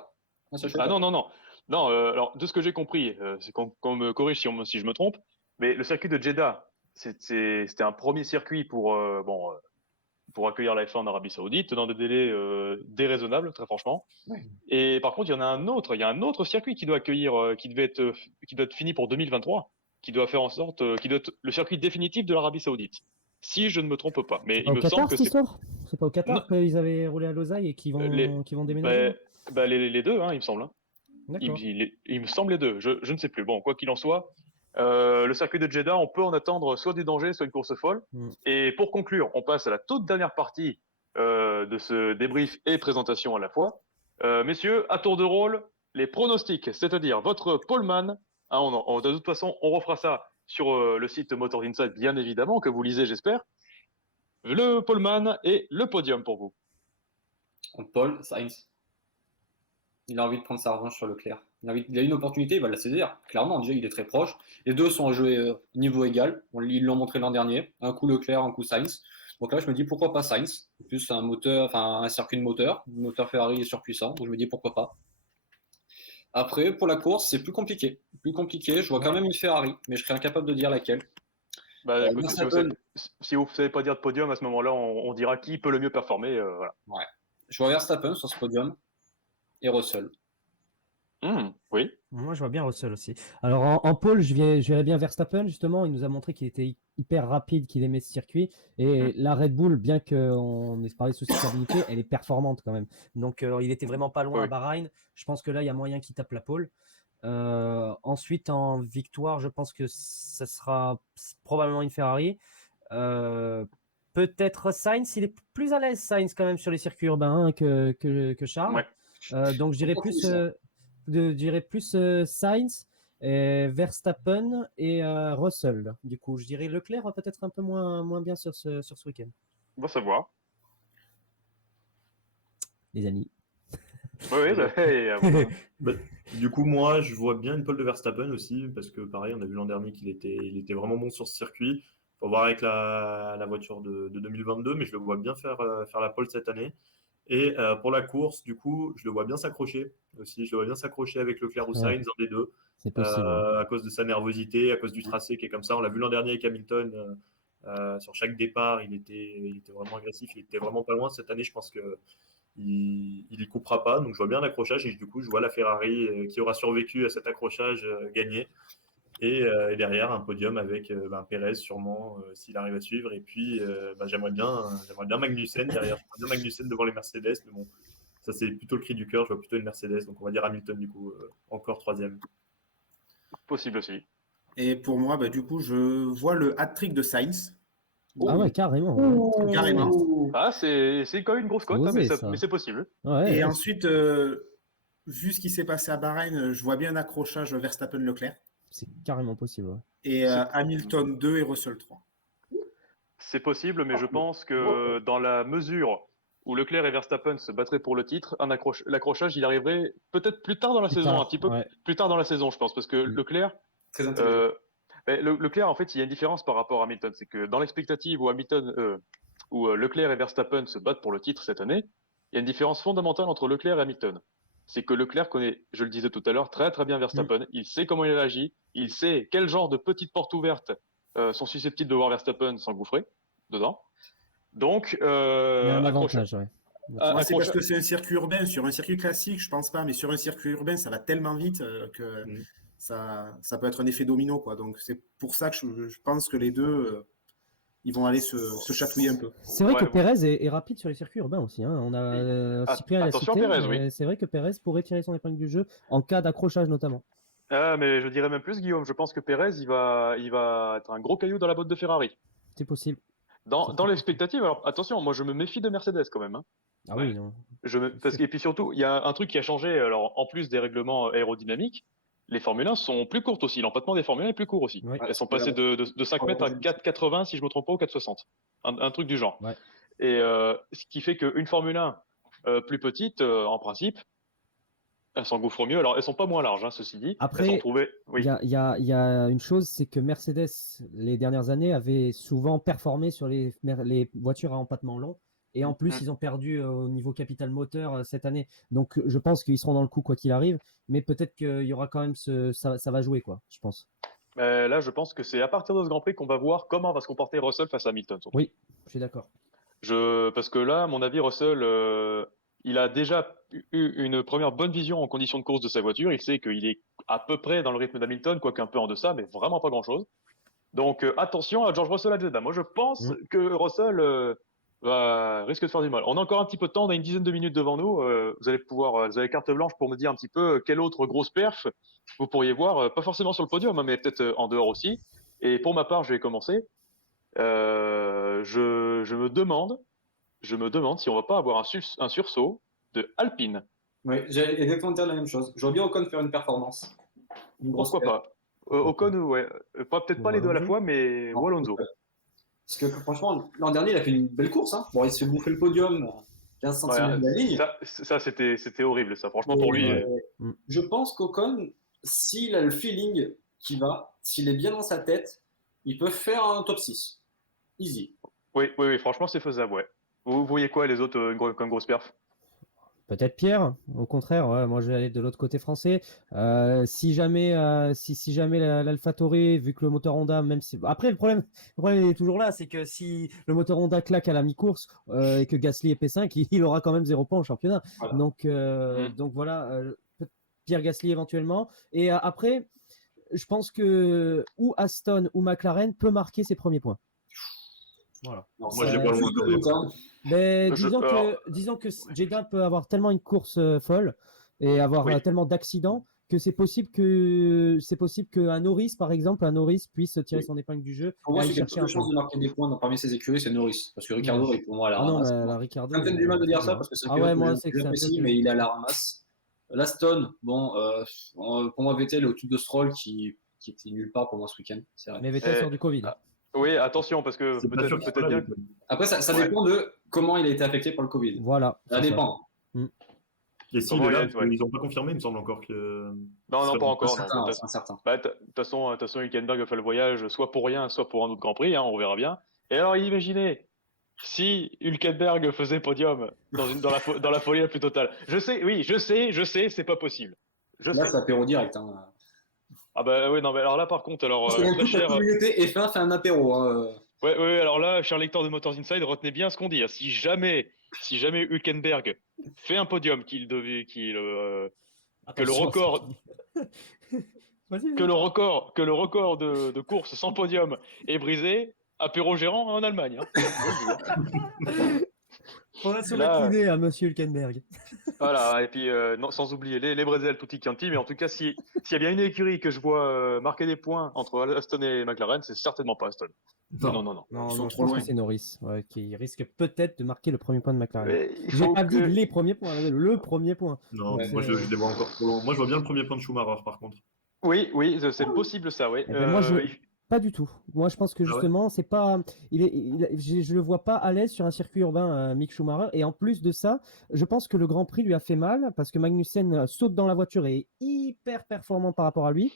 Ah, ça, je sais Ah pas. non, non, non. Non, alors, de ce que j'ai compris, c'est qu'on me corrige si je me trompe, mais le circuit de Jeddah, c'était un premier circuit pour accueillir la F1 en Arabie Saoudite dans des délais déraisonnables, très franchement. Ouais. Et par contre, il y a un autre circuit qui doit accueillir, qui doit être fini pour 2023, qui doit faire en sorte, qui doit être le circuit définitif de l'Arabie Saoudite, si je ne me trompe pas. Mais C'est il pas au me semble Qatar que cette c'est histoire? C'est pas au Qatar Non. qu'ils avaient roulé à Losail et qu'ils vont déménager? les deux, hein, il me semble. Hein. D'accord. Il me semble les deux, je ne sais plus. Bon, quoi qu'il en soit, le circuit de Jeddah, on peut en attendre soit du danger, soit une course folle. Mm. Et pour conclure, on passe à la toute dernière partie de ce débrief et présentation à la fois. Messieurs, à tour de rôle, les pronostics, c'est-à-dire votre poleman. Hein, de toute façon, on refera ça sur le site Motors Inside, bien évidemment, que vous lisez, j'espère. Le poleman et le podium pour vous. Paul Sainz. Il a envie de prendre sa revanche sur Leclerc. Il a une opportunité, il va la saisir. Clairement, déjà, il est très proche. Les deux sont joués niveau égal. Ils l'ont montré l'an dernier. Un coup Leclerc, un coup Sainz. Donc là, je me dis pourquoi pas Sainz. En plus, c'est un circuit de moteur. Le moteur Ferrari est surpuissant. Donc je me dis pourquoi pas. Après, pour la course, c'est plus compliqué. Plus compliqué. Je vois quand même une Ferrari, mais je serais incapable de dire laquelle. Écoutez, si vous ne savez pas dire de podium, à ce moment-là, on dira qui peut le mieux performer. Voilà. Ouais. Je vois Verstappen sur ce podium et Russell. Oui. Moi, je vois bien Russell aussi. Alors, en pole, je verrais bien Verstappen, justement. Il nous a montré qu'il était hyper rapide, qu'il aimait ce circuit. Et la Red Bull, bien qu'on ait parlé de soucis de stabilité, elle est performante quand même. Donc, il était vraiment pas loin Oui. à Bahreïn. Je pense que là, il y a moyen qu'il tape la pole. Ensuite, en victoire, je pense que ça sera probablement une Ferrari. Peut-être Sainz, il est plus à l'aise, Sainz, quand même, sur les circuits urbains hein, que Charles. Ouais. Donc, je dirais plus Sainz, Verstappen et Russell. Du coup, je dirais Leclerc peut-être un peu moins bien sur ce week-end. On va savoir. Les amis. Oui. Du coup, moi, je vois bien une pole de Verstappen aussi, parce que pareil, on a vu l'an dernier qu'il était vraiment bon sur ce circuit. Faut voir avec la voiture de 2022, mais je le vois bien faire la pole cette année. Et pour la course, du coup, je le vois bien s'accrocher aussi. Je le vois bien s'accrocher avec Leclerc ou Sainz, un des deux. C'est possible. À cause de sa nervosité, à cause du tracé qui est comme ça. On l'a vu l'an dernier avec Hamilton. Sur chaque départ, il était vraiment agressif. Il était vraiment pas loin. Cette année, je pense que il y coupera pas. Donc, je vois bien l'accrochage et du coup, je vois la Ferrari qui aura survécu à cet accrochage gagner. Et derrière, un podium avec Pérez sûrement, s'il arrive à suivre. Et puis, j'aimerais bien Magnussen derrière. J'aimerais bien Magnussen devant les Mercedes. Mais bon, ça, c'est plutôt le cri du cœur. Je vois plutôt une Mercedes. Donc, on va dire Hamilton, du coup, encore troisième. Possible aussi. Et pour moi, du coup, je vois le hat-trick de Sainz. Ah ouais, carrément. Ouais. Carrément. Ah, c'est quand même une grosse cote, hein, Osé, mais ça. c'est possible. Ouais, Et ouais. ensuite, vu ce qui s'est passé à Bahreïn, je vois bien un accrochage Verstappen-Leclerc. C'est carrément possible. Ouais. Et Hamilton 2 et Russell 3. C'est possible, mais je pense que dans la mesure où Leclerc et Verstappen se battraient pour le titre, l'accrochage, il arriverait peut-être plus tard dans la Plus saison, tard, un petit peu ouais. plus tard dans la saison, je pense, parce que Leclerc, Très intelligent. Leclerc, en fait, il y a une différence par rapport à Hamilton, c'est que dans l'expectative où Leclerc et Verstappen se battent pour le titre cette année, il y a une différence fondamentale entre Leclerc et Hamilton. C'est que Leclerc connaît, je le disais tout à l'heure, très très bien Verstappen. Il sait comment il réagit, il sait quel genre de petites portes ouvertes sont susceptibles de voir Verstappen s'engouffrer dedans. Donc, Il y a un avantage, ouais. Moi, c'est parce que c'est un circuit urbain. Sur un circuit classique, je pense pas, mais sur un circuit urbain, ça va tellement vite que ça peut être un effet domino, quoi. Donc, c'est pour ça que je pense que les deux, ils vont aller se chatouiller un peu. C'est vrai Ouais, que bon. Pérez est rapide sur les circuits urbains aussi. Hein. On a Cyprien l'a attention, cité, Pérez, mais oui. c'est vrai que Pérez pourrait tirer son épingle du jeu en cas d'accrochage notamment. Ah, mais je dirais même plus, Guillaume. Je pense que Pérez, il va être un gros caillou dans la botte de Ferrari. C'est possible. Dans l'expectative, alors attention, moi je me méfie de Mercedes quand même. Hein. Ah oui, non. Et puis surtout, il y a un truc qui a changé. Alors, en plus des règlements aérodynamiques, les Formule 1 sont plus courtes aussi. L'empattement des Formule 1 est plus court aussi. Ouais. Elles sont passées de 5 mètres à 4,80 si je ne me trompe pas, ou 4,60. Un truc du genre. Ouais. Et ce qui fait qu'une Formule 1 plus petite, en principe, elles s'engouffrent mieux. Alors, elles sont pas moins larges, hein, ceci dit. Après, elles sont retrouvées. Oui. Il y a une chose, c'est que Mercedes, les dernières années, avait souvent performé sur les voitures à empattement long. Et en plus, ils ont perdu au niveau capital moteur cette année. Donc, je pense qu'ils seront dans le coup quoi qu'il arrive. Mais peut-être qu'il y aura quand même ça va jouer, quoi, je pense. Là, je pense que c'est à partir de ce Grand Prix qu'on va voir comment va se comporter Russell face à Hamilton. Surtout. Oui, je suis d'accord. Parce que là, à mon avis, Russell, il a déjà eu une première bonne vision en conditions de course de sa voiture. Il sait qu'il est à peu près dans le rythme d'Hamilton, quoique un peu en deçà, mais vraiment pas grand-chose. Donc attention à George Russell à Jeddah. Moi, je pense que Russell risque de faire du mal. On a encore un petit peu de temps, on a une dizaine de minutes devant nous. Vous avez carte blanche pour me dire un petit peu quelle autre grosse perf vous pourriez voir, pas forcément sur le podium, hein, mais peut-être en dehors aussi. Et pour ma part, je vais commencer. Je me demande si on va pas avoir un sursaut de Alpine. Oui, j'ai exactement dire la même chose. J'aurais bien Ocon faire une performance. Pourquoi pas Ocon, ouais. Peut-être pas les deux à la fois, mais ou Alonso. Parce que franchement, l'an dernier, il a fait une belle course. Hein. Bon, il se fait bouffer le podium 15 cm de la ligne. Ça c'était horrible, ça. Franchement, pour lui. Je pense qu'Ocon, s'il a le feeling qui va, s'il est bien dans sa tête, il peut faire un top 6. Easy. Oui, franchement, c'est faisable, ouais. Vous voyez quoi, les autres, comme grosse perf? Peut-être Pierre, au contraire, ouais, moi je vais aller de l'autre côté français. Si jamais l'AlphaTauri, vu que le moteur Honda, même si après le problème est toujours là, c'est que si le moteur Honda claque à la mi-course et que Gasly est P5, il aura quand même 0 points au championnat. Voilà. Donc voilà, Pierre Gasly éventuellement. Et après, je pense que ou Aston ou McLaren peut marquer ses premiers points. Voilà. Non, moi, j'ai pas loin. Mais disons que Jeddah peut avoir tellement une course folle et avoir tellement d'accidents que c'est possible qu'un Norris, par exemple, puisse tirer son épingle du jeu. Pour moi, c'est quelque chose de marquer des points parmi ses écuries, c'est Norris. Parce que Ricardo est pour moi à la ramasse. Non, mais Ricardo. Ça me fait du mal de dire ça parce que c'est un pilote mais il est à la ramasse. L'Aston, bon, pour moi, Vettel est au-dessus de Stroll qui était nulle part pour moi ce week-end. C'est vrai. Mais Vettel sort du Covid. Oui, attention, parce que peut-être bien. Après, ça dépend de comment il a été affecté par le Covid. Voilà. Ça dépend. Et s'il est là, ils n'ont pas confirmé, il me semble encore que. Non, pas encore. C'est incertain. De toute façon, Hülkenberg a fait le voyage soit pour rien, soit pour un autre Grand Prix, hein, on verra bien. Et alors, imaginez si Hülkenberg faisait podium dans la folie la plus totale. Je sais, c'est pas possible. Là, c'est apéro direct. Hein. Ah bah oui, non, mais alors là, par contre, très cher. Communauté F1 fait un apéro. Hein. Ouais, alors là, cher lecteur de Motors Inside, retenez bien ce qu'on dit, hein. Si jamais Hülkenberg fait un podium, que le Attention à ce record, qu'il dit. Vas-y, que vas-y. le record de course sans podium est brisé, apéro gérant en Allemagne, hein. Je vous le dis, hein. On va se Là, mettre l'idée à Monsieur Hülkenberg. Voilà, et puis non, sans oublier les Brésil tutti quanti, mais en tout cas, s'il y a bien une écurie que je vois marquer des points entre Aston et McLaren, c'est certainement pas Aston. Non. Non, Ils sont non, je trop pense loin. que c'est Norris qui risque peut-être de marquer le premier point de McLaren. Mais il J'ai faut pas dit que- les premiers points, le premier point. Non, Ouais. moi je les vois encore trop loin. Moi je vois bien le premier point de Schumacher par contre. Oui, c'est possible ça, oui. Eh ben, moi, pas du tout. Moi, je pense que Ah ouais justement, c'est pas, je le vois pas à l'aise sur un circuit urbain, Mick Schumacher. Et en plus de ça, je pense que le Grand Prix lui a fait mal parce que Magnussen saute dans la voiture et est hyper performant par rapport à lui.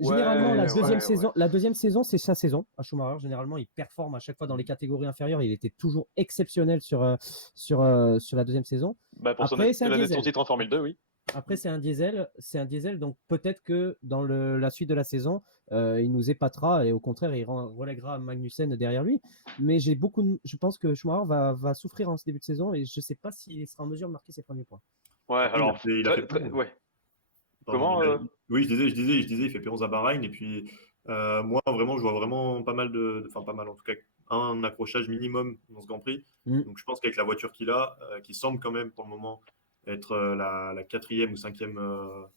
Généralement, la deuxième saison, c'est sa saison à Schumacher. Généralement, il performe à chaque fois dans les catégories inférieures. Il était toujours exceptionnel sur la deuxième saison. Bah, pour Après, c'est un l'année de son diesel. titre en Formule 2, oui. Après, c'est un diesel, donc peut-être que dans la suite de la saison, il nous épatera et au contraire, il relèguera Magnussen derrière lui. Mais je pense que Schumacher va souffrir en ce début de saison et je ne sais pas s'il sera en mesure de marquer ses premiers points. Ouais, alors, il a fait plus. ouais. Pardon, Comment Oui, je disais, il fait P11 à Bahreïn. Et puis, moi, vraiment, je vois vraiment pas mal enfin, pas mal, en tout cas, un accrochage minimum dans ce Grand Prix. Donc, je pense qu'avec la voiture qu'il a, qui semble quand même pour le moment être la quatrième ou cinquième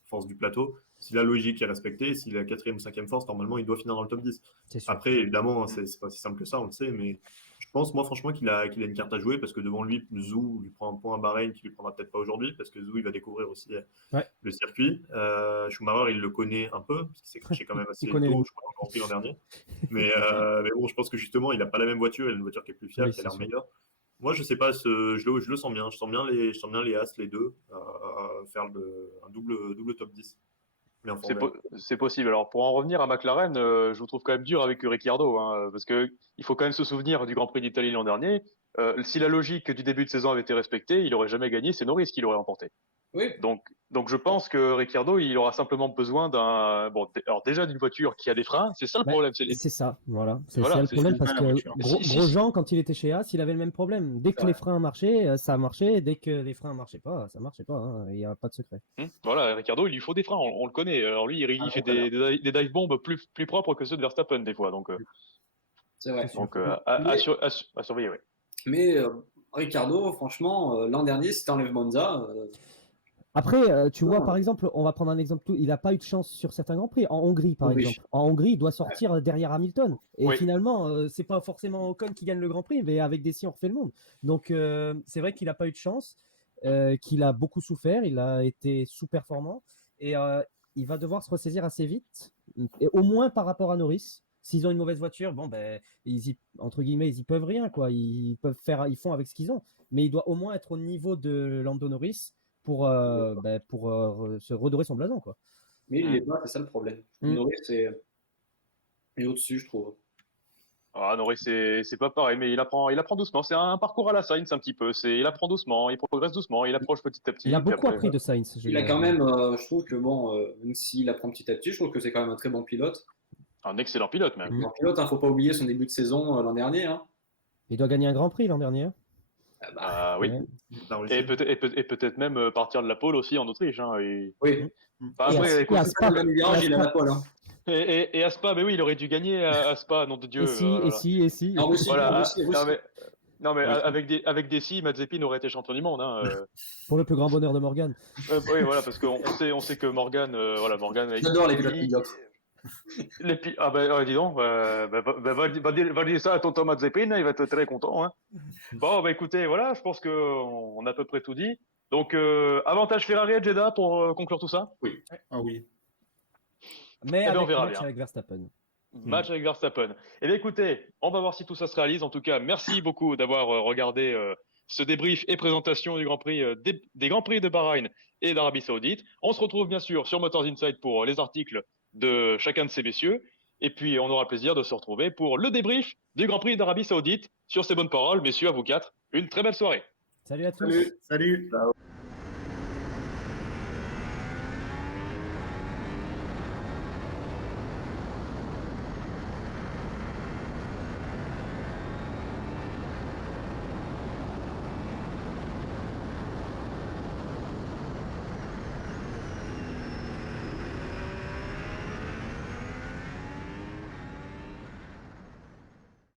force du plateau, si la logique est respectée, si la quatrième ou cinquième force, normalement, il doit finir dans le top 10. C'est sûr. Après, évidemment, hein, c'est pas si simple que ça, on le sait, mais je pense, moi, franchement, qu'il a une carte à jouer parce que devant lui, Zhou lui prend un point à Bahreïn qui lui prendra peut-être pas aujourd'hui parce que Zhou, il va découvrir aussi le circuit. Schumacher, il le connaît un peu parce qu'il s'est craché quand même assez tôt, je crois, dans le Grand Prix l'an dernier. Mais bon, je pense que justement, il n'a pas la même voiture, il a une voiture qui est plus fiable, qui a l'air meilleure. Moi, je sais pas, je le sens bien. Je sens bien les As, les deux, faire un double top 10. C'est possible. Alors, pour en revenir à McLaren, je vous trouve quand même dur avec Ricciardo, hein, parce que il faut quand même se souvenir du Grand Prix d'Italie l'an dernier. Si la logique du début de saison avait été respectée, il n'aurait jamais gagné, c'est Norris qui l'aurait remporté. Oui. Donc je pense que Ricciardo, il aura simplement besoin alors déjà d'une voiture qui a des freins, c'est ça le problème. C'est ça, voilà. C'est Voilà, le problème parce ça, la que voiture. Grosjean, quand il était chez As, il avait le même problème. Dès que Ouais. les freins marchaient, ça marchait. Dès que les freins marchaient pas, ça marchait pas, hein. Il n'y a pas de secret. Voilà, Ricciardo, il lui faut des freins, on le connaît. Alors lui, il fait des dive bombs plus propres que ceux de Verstappen des fois. Donc C'est vrai. à surveiller, ouais. Mais Ricardo, franchement, l'an dernier, si tu enlèves Monza, Après, tu vois, par exemple, on va prendre un exemple. Il n'a pas eu de chance sur certains Grands Prix. En Hongrie, par exemple. En Hongrie, il doit sortir derrière Hamilton. Et finalement, c'est pas forcément Ocon qui gagne le Grand Prix, mais avec Desi, on refait le monde. Donc, c'est vrai qu'il n'a pas eu de chance, qu'il a beaucoup souffert. Il a été sous-performant. Et il va devoir se ressaisir assez vite, et au moins par rapport à Norris. S'ils ont une mauvaise voiture, bon, ben, entre guillemets, ils y peuvent rien, quoi. Ils font avec ce qu'ils ont. Mais il doit au moins être au niveau de Lando Norris pour se redorer son blason, quoi. mais il est pas, c'est ça le problème. Norris est au-dessus, je trouve. Ah, Norris, c'est pas pareil, mais il apprend doucement. C'est un parcours à la Sainz un petit peu. Il apprend doucement, il progresse doucement, il approche petit à petit. Il a beaucoup appris de Sainz. Il a quand même, je trouve que bon, même s'il apprend petit à petit, je trouve que c'est quand même un très bon pilote. Un excellent pilote, même. Un bon pilote, faut pas oublier son début de saison l'an dernier. Il doit gagner un Grand Prix l'an dernier. Oui. Et peut-être même partir de la pole aussi en Autriche. Hein, Oui. Après, il a la pole. Et à Spa, mais oui, il aurait dû gagner à Spa, nom de Dieu. Et si. Non, mais avec des si, Mazepin aurait été champion du monde. Hein, Pour le plus grand bonheur de Morgan. Oui, voilà, parce qu'on sait que Morgan. J'adore les pilotes idiotes. Ah dis donc, va dire ça à tonton Mazepin, il va être très content. Hein. Bon, écoutez, voilà, je pense qu'on a à peu près tout dit. Donc, avantage Ferrari à Jeddah pour conclure tout ça. Oui. Ah oui. Mais on verra match bien. avec Verstappen. Match avec Verstappen. Eh bien, écoutez, on va voir si tout ça se réalise. En tout cas, merci beaucoup d'avoir regardé ce débrief et présentation du Grand Prix, des Grands Prix de Bahreïn et d'Arabie Saoudite. On se retrouve bien sûr sur Motors Inside pour les articles de chacun de ces messieurs. Et puis, on aura le plaisir de se retrouver pour le débrief du Grand Prix d'Arabie Saoudite. Sur ces bonnes paroles, messieurs, à vous quatre, une très belle soirée. Salut à tous. Salut. Ciao.